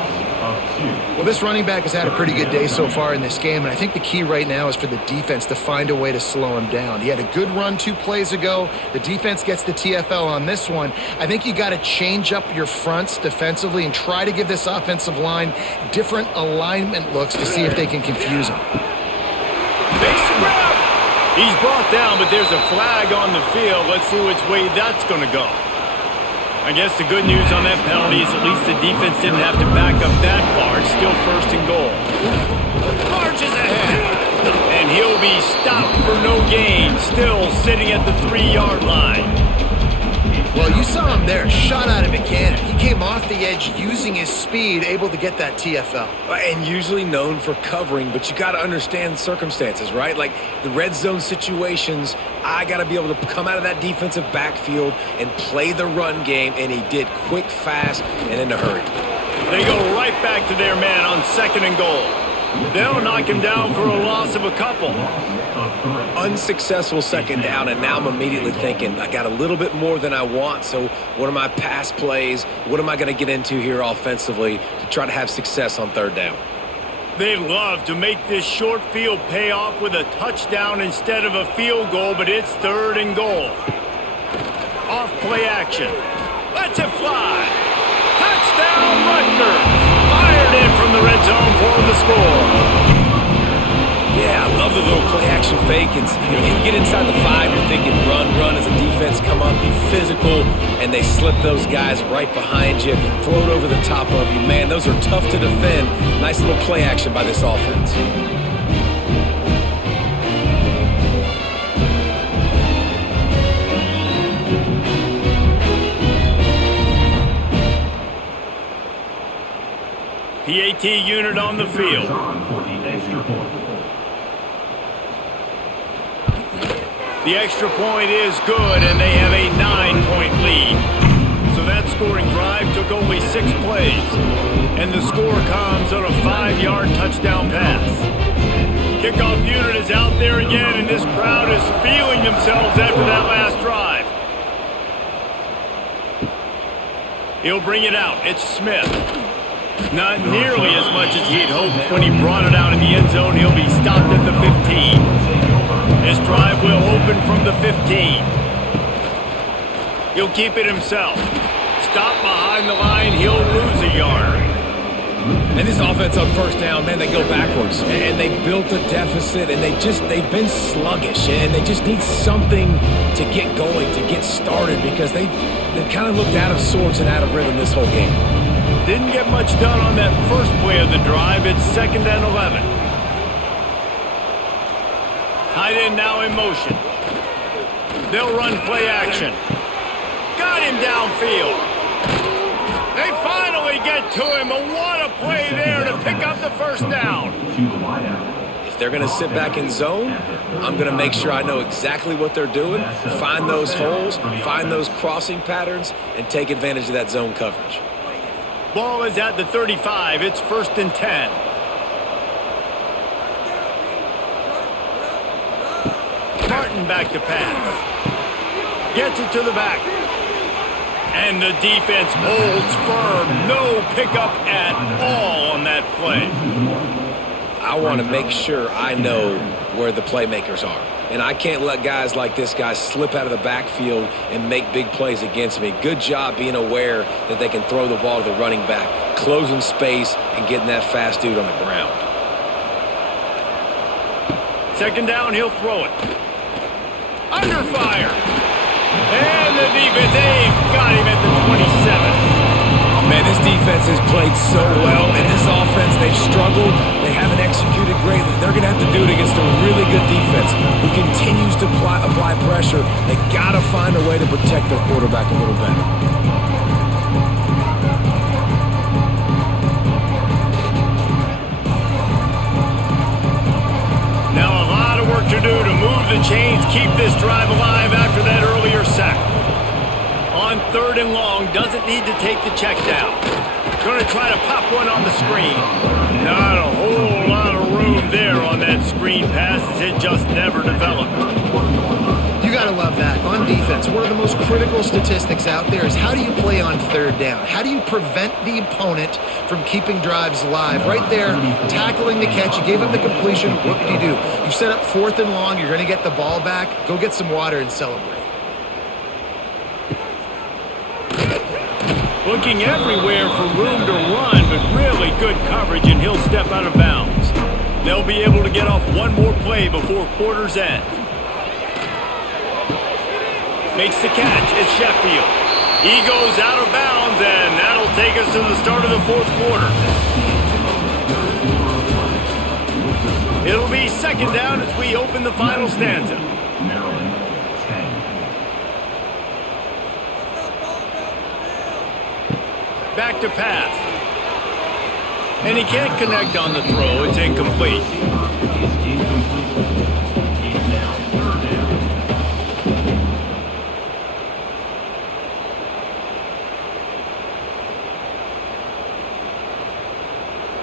Well, this running back has had a pretty good day so far in this game, and I think the key right now is for the defense to find a way to slow him down. He had a good run 2 plays ago. The defense gets the TFL on this one. I think you got to change up your fronts defensively and try to give this offensive line different alignment looks to see if they can confuse him. Base grab. He's brought down, but there's a flag on the field. Let's see which way that's going to go. I guess the good news on that penalty is at least the defense didn't have to back up that far. It's still 1st and goal. Marches ahead. And he'll be stopped for no gain. Still sitting at the 3-yard line. Well, you saw him there, shot out of a cannon. He came off the edge using his speed, able to get that TFL. And usually known for covering, but you got to understand circumstances, right? Like the red zone situations, I got to be able to come out of that defensive backfield and play the run game, and he did quick, fast, and in a hurry. They go right back to their man on 2nd and goal. They'll knock him down for a loss of a couple. Unsuccessful 2nd down, and now I'm immediately thinking, I got a little bit more than I want, so what are my pass plays? What am I going to get into here offensively to try to have success on 3rd down? They love to make this short field pay off with a touchdown instead of a field goal, but it's 3rd and goal. Off play action. Lets it fly. Touchdown, Rutgers. Fired in from the red zone for the score. Yeah, I love the little play-action fake. You get inside the 5, you're thinking run as a defense, come up, be physical, and they slip those guys right behind you, throw it over the top of you. Man, those are tough to defend. Nice little play action by this offense. PAT unit on the field. The extra point is good, and they have a 9-point lead. So that scoring drive took only 6 plays, and the score comes on a 5-yard touchdown pass. Kickoff unit is out there again, and this crowd is feeling themselves after that last drive. He'll bring it out. It's Smith. Not nearly as much as he'd hoped when he brought it out in the end zone. He'll be stopped at the 15. This drive will open from the 15. He'll keep it himself. Stop behind the line, he'll lose a yard. And this offense on first down, man, they go backwards. And they built a deficit, and they've been sluggish. And they just need something to get going, to get started, because they've kind of looked out of sorts and out of rhythm this whole game. Didn't get much done on that first play of the drive. It's 2nd and 11. Tight end now in motion. They'll run play action. Got him downfield. They finally get to him. And what a play there to pick up the first down. If they're going to sit back in zone, I'm going to make sure I know exactly what they're doing, find those holes, find those crossing patterns, and take advantage of that zone coverage. Ball is at the 35. It's 1st and 10. Martin back to pass. Gets it to the back. And the defense holds firm. No pickup at all on that play. I want to make sure I know where the playmakers are. And I can't let guys like this guy slip out of the backfield and make big plays against me. Good job being aware that they can throw the ball to the running back, closing space, and getting that fast dude on the ground. 2nd down, he'll throw it. Under fire. And the defense, they've got him at the 27. Man, this defense has played so well, and this offense, they've struggled. They haven't executed greatly. They're going to have to do it against a really good defense who continues to apply pressure. They got to find a way to protect their quarterback a little better. Now a lot of work to do to move the chains, keep this drive alive after that earlier sack. On 3rd and long, doesn't need to take the check down. Going to try to pop one on the screen. Not a whole lot of room there on that screen pass, as it just never developed. You got to love that. On defense, one of the most critical statistics out there is how do you play on 3rd down? How do you prevent the opponent from keeping drives alive? Right there, tackling the catch. You gave him the completion. What do you do? You set up 4th and long. You're going to get the ball back. Go get some water and celebrate. Looking everywhere for room to run, but really good coverage, and he'll step out of bounds. They'll be able to get off one more play before quarter's end. Makes the catch. It's Sheffield. He goes out of bounds, and that'll take us to the start of the 4th quarter. It'll be 2nd down as we open the final stanza. Back to pass. And he can't connect on the throw. It's incomplete.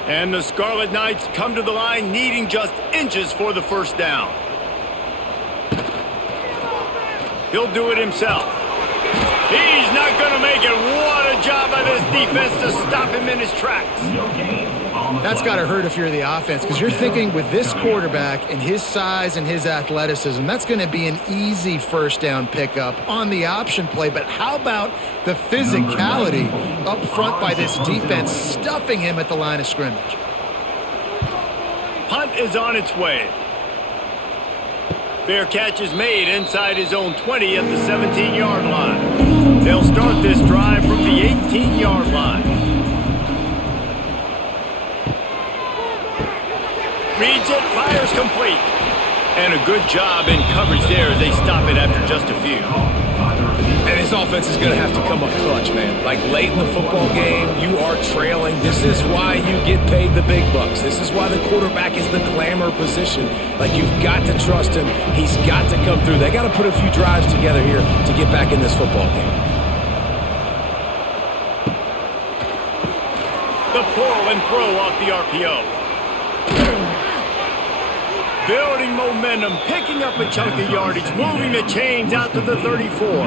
And the Scarlet Knights come to the line needing just inches for the first down. He'll do it himself. He's not going to make it. What a job by this defense to stop him in his tracks. That's got to hurt if you're the offense, because you're thinking with this quarterback and his size and his athleticism, that's going to be an easy first down pickup on the option play. But how about the physicality up front by this defense, stuffing him at the line of scrimmage? Punt is on its way. Fair catch is made inside his own 20 at the 17-yard line. They'll start this drive from the 18-yard line. Reads it, fires complete. And a good job in coverage there as they stop it after just a few. And this offense is going to have to come up clutch, man. Like late in the football game, you are trailing. This is why you get paid the big bucks. This is why the quarterback is the glamour position. Like, you've got to trust him. He's got to come through. They got to put a few drives together here to get back in this football game. The pull and throw off the RPO. Building momentum, picking up a chunk of yardage, moving the chains out to the 34.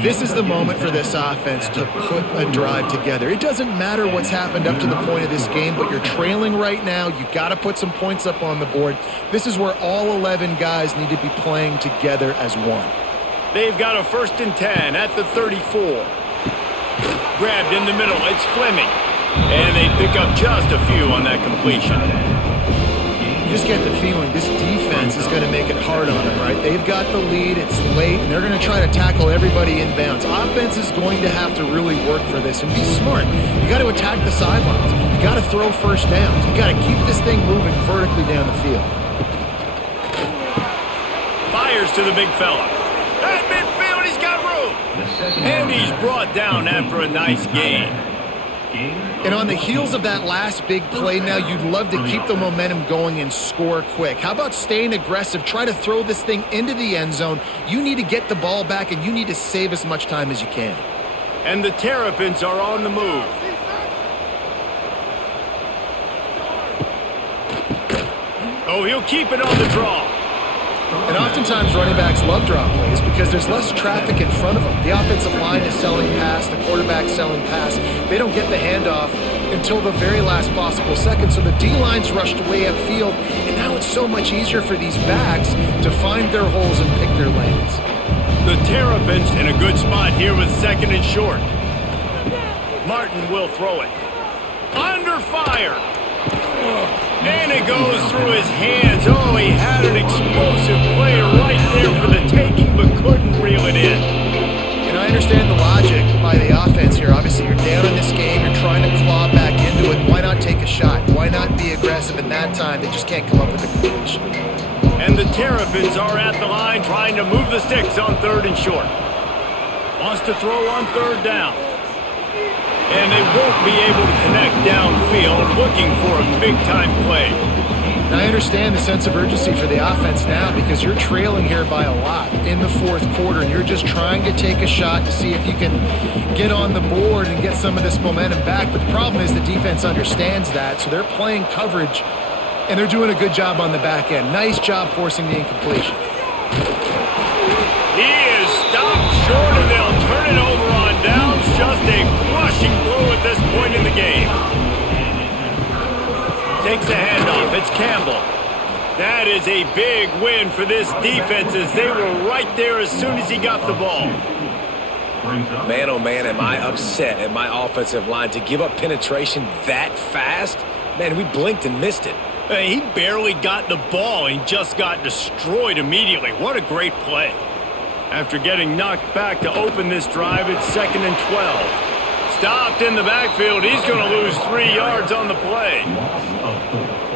This is the moment for this offense to put a drive together. It doesn't matter what's happened up to the point of this game, but you're trailing right now. You've got to put some points up on the board. This is where all 11 guys need to be playing together as one. They've got a 1st and 10 at the 34. Grabbed in the middle, it's Fleming. And they pick up just a few on that completion. You just get the feeling this defense is going to make it hard on them, right? They've got the lead, it's late, and they're going to try to tackle everybody inbounds. Offense is going to have to really work for this and be smart. You got to attack the sidelines. You got to throw first downs. You got to keep this thing moving vertically down the field. Fires to the big fella. At midfield, he's got room. And he's brought down after a nice gain. And on the heels of that last big play now, you'd love to keep the momentum going and score quick. How about staying aggressive? Try to throw this thing into the end zone. You need to get the ball back, and you need to save as much time as you can. And the Terrapins are on the move. Oh, he'll keep it on the draw. And oftentimes running backs love draw plays because there's less traffic in front of them. The offensive line is selling pass, the quarterback's selling pass. They don't get the handoff until the very last possible second, so the D-line's rushed way upfield, and now it's so much easier for these backs to find their holes and pick their lanes. The Terrapins in a good spot here with 2nd and short. Martin will throw it. Under fire. And it goes through his hands. Oh, he had an explosive play right there for the taking, but couldn't reel it in. And I understand the logic by the offense here. Obviously, you're down in this game. You're trying to claw back into it. Why not take a shot? Why not be aggressive in that time? They just can't come up with a completion. And the Terrapins are at the line trying to move the sticks on 3rd and short. Wants to throw on 3rd down. And they won't be able to connect downfield, looking for a big-time play. And I understand the sense of urgency for the offense now because you're trailing here by a lot in the 4th quarter, and you're just trying to take a shot to see if you can get on the board and get some of this momentum back. But the problem is the defense understands that, so they're playing coverage, and they're doing a good job on the back end. Nice job forcing the incompletion. He is stopped short, and they'll turn it over on downs. Just a crushing blow at this point in the game. Takes a handoff. It's Campbell. That is a big win for this defense as they were right there as soon as he got the ball. Man, oh man, am I upset at my offensive line to give up penetration that fast? Man, we blinked and missed it. He barely got the ball and just got destroyed immediately. What a great play. After getting knocked back to open this drive, it's 2nd and 12. Stopped in the backfield. He's going to lose 3 yards on the play.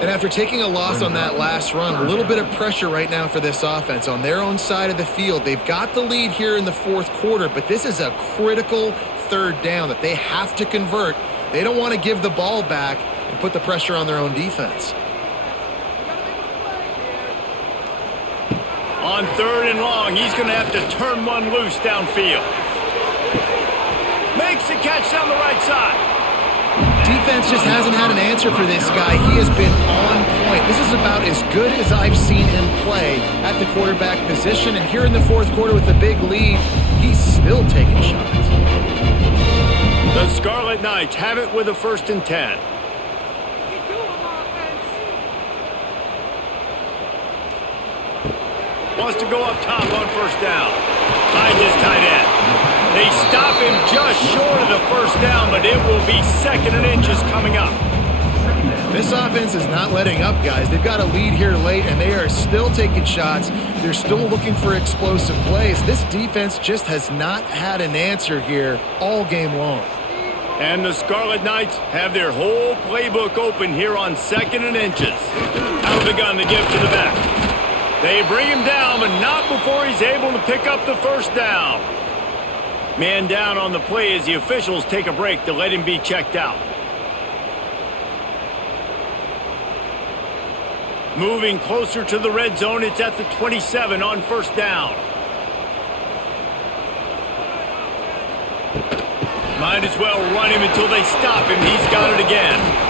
And after taking a loss on that last run, a little bit of pressure right now for this offense on their own side of the field. They've got the lead here in the 4th quarter, but this is a critical 3rd down that they have to convert. They don't want to give the ball back and put the pressure on their own defense. On 3rd and long, he's going to have to turn one loose downfield. Makes a catch down the right side. Defense just hasn't had an answer for this guy. He has been on point. This is about as good as I've seen him play at the quarterback position. And here in the 4th quarter with the big lead, he's still taking shots. The Scarlet Knights have it with a 1st and 10. Wants to go up top on first down. Finds his tight end. They stop him just short of the first down, but it will be 2nd and inches coming up. This offense is not letting up, guys. They've got a lead here late, and they are still taking shots. They're still looking for explosive plays. This defense just has not had an answer here all game long. And the Scarlet Knights have their whole playbook open here on 2nd and inches. Out of the gun, the give to the back. They bring him down, but not before he's able to pick up the first down. Man down on the play as the officials take a break to let him be checked out. Moving closer to the red zone, it's at the 27 on first down. Might as well run him until they stop him. He's got it again.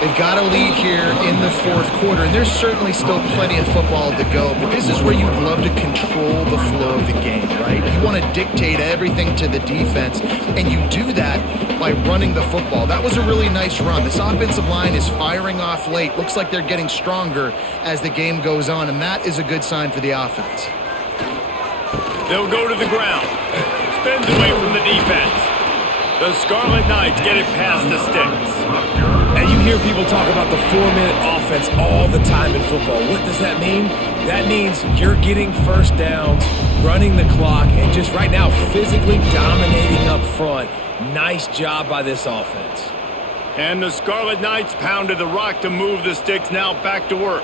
They've got a lead here in the 4th quarter, and there's certainly still plenty of football to go, but this is where you'd love to control the flow of the game, right? You want to dictate everything to the defense, and you do that by running the football. That was a really nice run. This offensive line is firing off late. Looks like they're getting stronger as the game goes on, and that is a good sign for the offense. They'll go to the ground. Spins away from the defense. The Scarlet Knights get it past the sticks. And you hear people talk about the 4-minute offense all the time in football. What does that mean? That means you're getting first downs, running the clock, and just right now physically dominating up front. Nice job by this offense. And the Scarlet Knights pounded the rock to move the sticks, now back to work.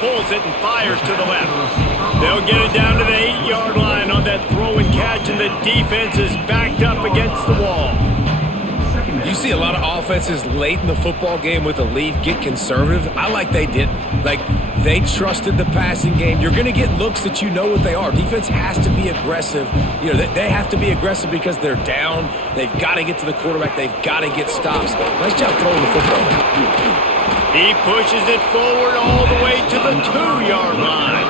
Pulls it and fires to the left. They'll get it down to the 8-yard line on that throw and catch, and the defense is backed up against the wall. You see a lot of offenses late in the football game with a lead get conservative. I like they didn't. Like, they trusted the passing game. You're going to get looks that you know what they are. Defense has to be aggressive. You know, they have to be aggressive because they're down. They've got to get to the quarterback. They've got to get stops. Nice job throwing the football. He pushes it forward all the way to the 2-yard line.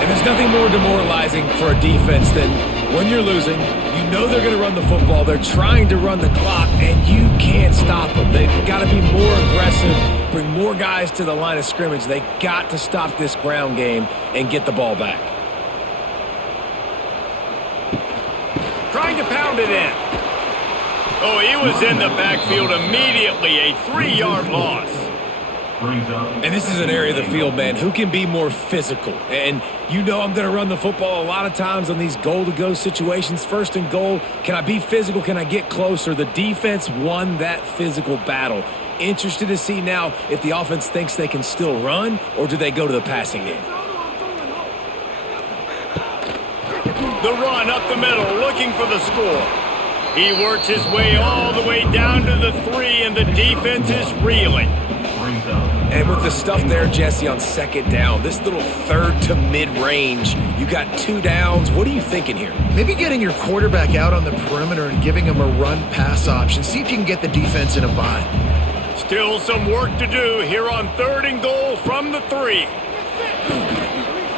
And there's nothing more demoralizing for a defense than when you're losing, you know they're going to run the football, they're trying to run the clock, and you can't stop them. They've got to be more aggressive, bring more guys to the line of scrimmage. They got to stop this ground game and get the ball back. Trying to pound it in. Oh, he was in the backfield immediately, a 3-yard loss. And this is an area of the field, man, who can be more physical. And you know I'm going to run the football a lot of times on these goal-to-go situations. 1st and goal, can I be physical? Can I get closer? The defense won that physical battle. Interested to see now if the offense thinks they can still run, or do they go to the passing game? The run up the middle, looking for the score. He works his way all the way down to the 3, and the defense is reeling. And with the stuff there, Jesse, on 2nd down, this little 3rd to mid-range, you got 2 downs. What are you thinking here? Maybe getting your quarterback out on the perimeter and giving him a run-pass option. See if you can get the defense in a bind. Still some work to do here on 3rd and goal from the 3.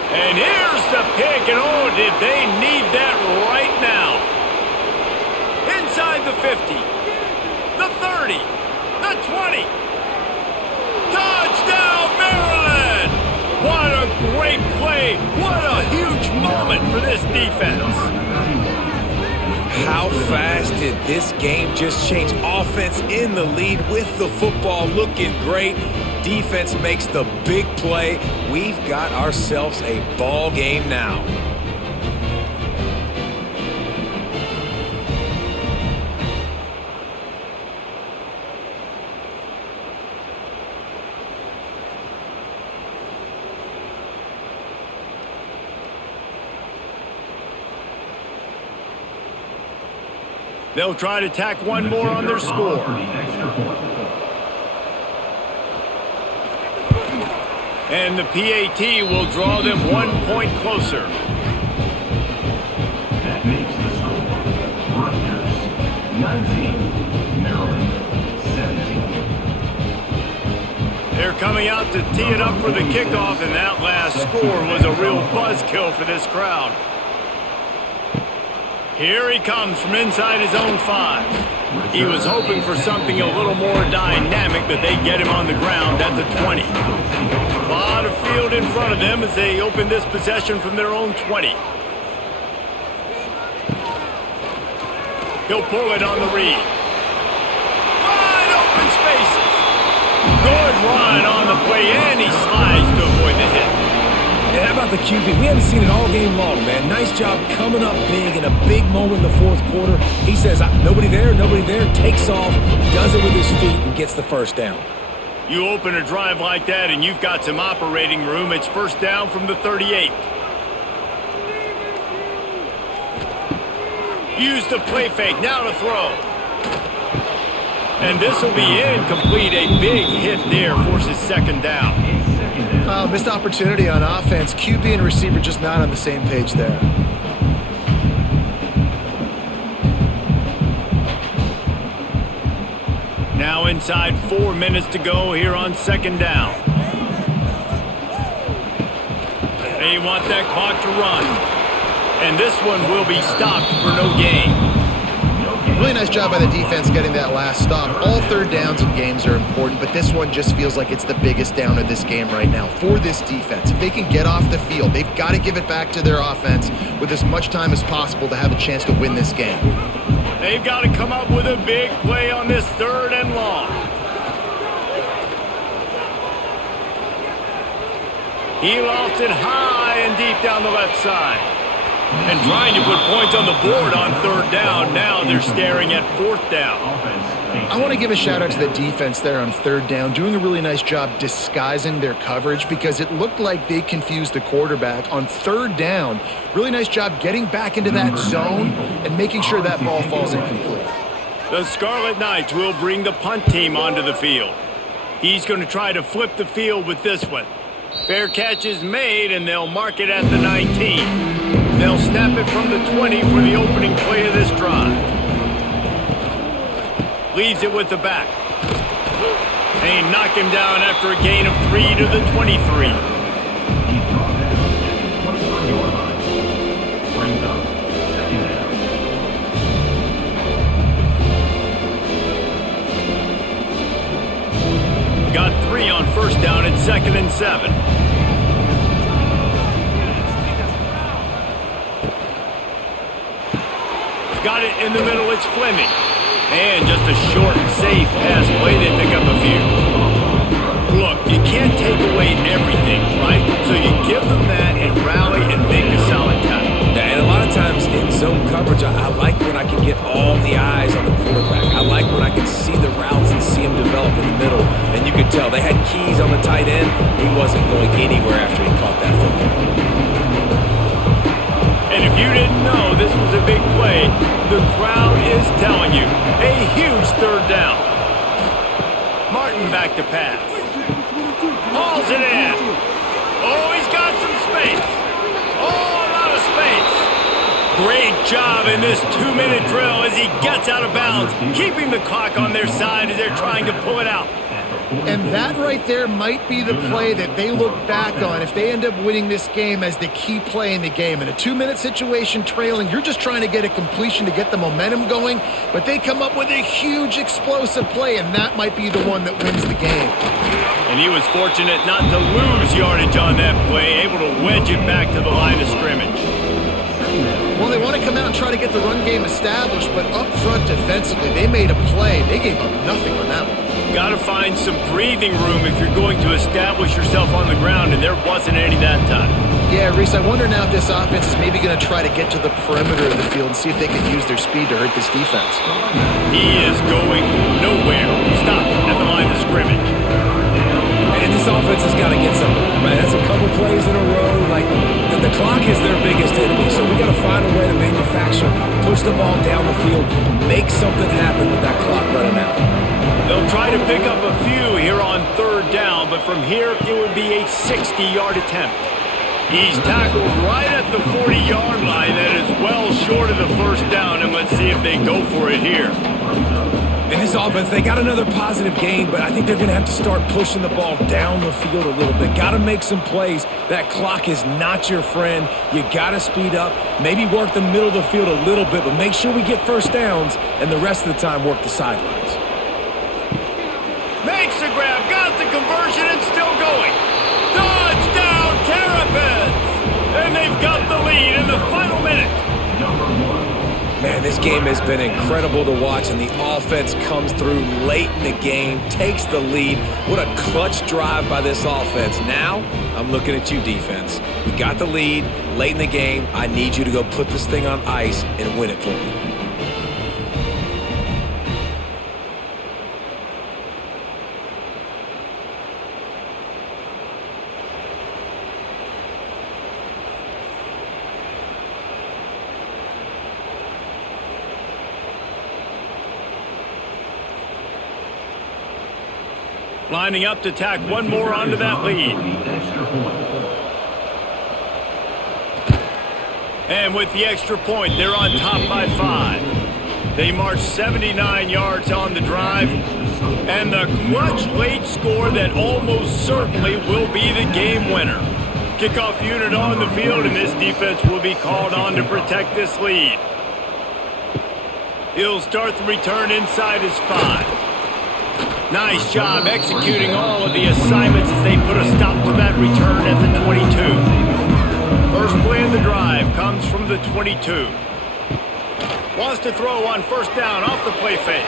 And here's the pick, and oh, did they need that right now. Inside the 50, the 30, the 20. Touchdown, Maryland! What a great play. What a huge moment for this defense. How fast did this game just change? Offense in the lead with the football looking great. Defense makes the big play. We've got ourselves a ball game now. They'll try to tack one more on their score. And the PAT will draw them 1 point closer. That makes the score Rutgers 19, Maryland 17. They're coming out to tee it up for the kickoff, and that last score was a real buzzkill for this crowd. Here he comes from inside his own 5. He was hoping for something a little more dynamic, but they get him on the ground at the 20. A lot of field in front of them as they open this possession from their own 20. He'll pull it on the read. Wide open spaces. Good run on the play, and he slides to avoid the hit. And how about the QB? We haven't seen it all game long, man. Nice job coming up big in a big moment in the fourth quarter. He says, nobody there, takes off, does it with his feet, and gets the first down. You open a drive like that, and you've got some operating room. It's first down from the 38. Use the play fake, now to throw. And this will be incomplete. A big hit there forces second down. Missed opportunity on offense. QB and receiver just not on the same page there. Now inside 4 minutes to go here on second down. They want that clock to run. And this one will be stopped for no gain. Really nice job by the defense getting that last stop. All third downs in games are important, but this one just feels like it's the biggest down of this game right now for this defense. If they can get off the field, they've got to give it back to their offense with as much time as possible to have a chance to win this game. They've got to come up with a big play on this third and long. He lofts it high and deep down the left side. And trying to put points on the board on third down. Now they're staring at fourth down. I want to give a shout out to the defense there on third down, doing a really nice job disguising their coverage because it looked like they confused the quarterback on third down. Really nice job getting back into that zone and making sure that ball falls incomplete. The Scarlet Knights will bring the punt team onto the field. He's going to try to flip the field with this one. Fair catch is made, and they'll mark it at the 19. They'll snap it from the 20 for the opening play of this drive. Leaves it with the back. They knock him down after a gain of 3 to the 23. Got 3 on first down at 2nd and 7. Got it in the middle, it's Fleming. And just a short, safe pass play, they pick up a few. Look, you can't take away everything, right? So you give them that and rally and make a solid tackle. Yeah, and a lot of times in zone coverage, I like when I can get all the eyes on the quarterback. I like when I can see the routes and see him develop in the middle. And you could tell they had keys on the tight end. He wasn't going anywhere after he caught that football. And if you didn't know this was a big play, the crowd is telling you. A huge third down. Martin back to pass. Hauls it in. Oh, he's got some space. Oh, a lot of space. Great job in this 2-minute drill as he gets out of bounds, keeping the clock on their side as they're trying to pull it out. And that right there might be the play that they look back on if they end up winning this game as the key play in the game. In a 2-minute situation trailing, you're just trying to get a completion to get the momentum going, but they come up with a huge explosive play, and that might be the one that wins the game. And he was fortunate not to lose yardage on that play, able to wedge it back to the line of scrimmage. Well, they want to come out and try to get the run game established, but up front defensively, they made a play. They gave up nothing on that one. Got to find some breathing room if you're going to establish yourself on the ground, and there wasn't any that time. Yeah, Reese, I wonder now if this offense is maybe going to try to get to the perimeter of the field and see if they can use their speed to hurt this defense. He is going nowhere. Stop at the line of scrimmage. And this offense has got to get something, right? That's a couple plays in a row. Like, the clock is their biggest enemy, so we got to find a way to manufacture, push the ball down the field, make something happen with that clock running out. They'll try to pick up a few here on third down, but from here it would be a 60-yard attempt. He's tackled right at the 40-yard line. That is well short of the first down, and let's see if they go for it here. And this offense, they got another positive game, but I think they're going to have to start pushing the ball down the field a little bit. Got to make some plays. That clock is not your friend. You got to speed up, maybe work the middle of the field a little bit, but make sure we get first downs, and the rest of the time work the sidelines. Makes the grab, got the conversion, and still going. Touchdown, Terrapins! And they've got the lead in the final minute. Man, this game has been incredible to watch, and the offense comes through late in the game, takes the lead. What a clutch drive by this offense. Now, I'm looking at you, defense. We got the lead late in the game. I need you to go put this thing on ice and win it for me. Lining up to tack one more onto that lead. And with the extra point, they're on top by 5. They march 79 yards on the drive. And the clutch late score that almost certainly will be the game winner. Kickoff unit on the field, and this defense will be called on to protect this lead. He'll start the return inside his 5. Nice job executing all of the assignments as they put a stop to that return at the 22. First play of the drive comes from the 22. Wants to throw on first down off the play fake.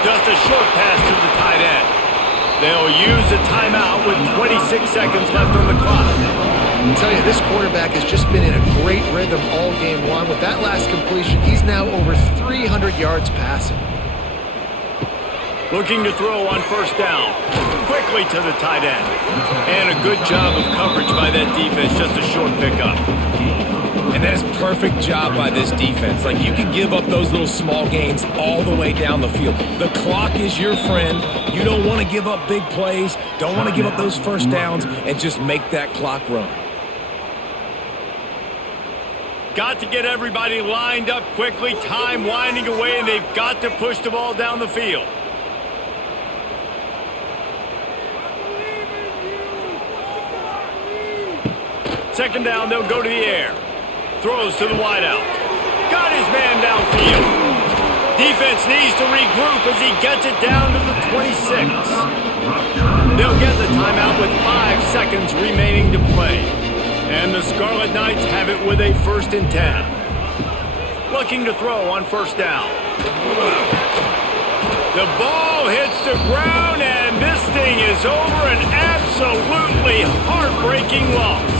Just a short pass to the tight end. They'll use a timeout with 26 seconds left on the clock. I'll tell you, this quarterback has just been in a great rhythm all game long. With that last completion, he's now over 300 yards passing. Looking to throw on first down. Quickly to the tight end. And a good job of coverage by that defense. Just a short pickup. And that is perfect job by this defense. Like, you can give up those little small gains all the way down the field. The clock is your friend. You don't want to give up big plays. Don't want to give up those first downs and just make that clock run. Got to get everybody lined up quickly. Time winding away, and they've got to push the ball down the field. Second down, they'll go to the air. Throws to the wideout. Got his man downfield. Defense needs to regroup as he gets it down to the 26. They'll get the timeout with 5 seconds remaining to play. And the Scarlet Knights have it with a 1st and 10. Looking to throw on first down. The ball hits the ground, and this thing is over. An absolutely heartbreaking loss.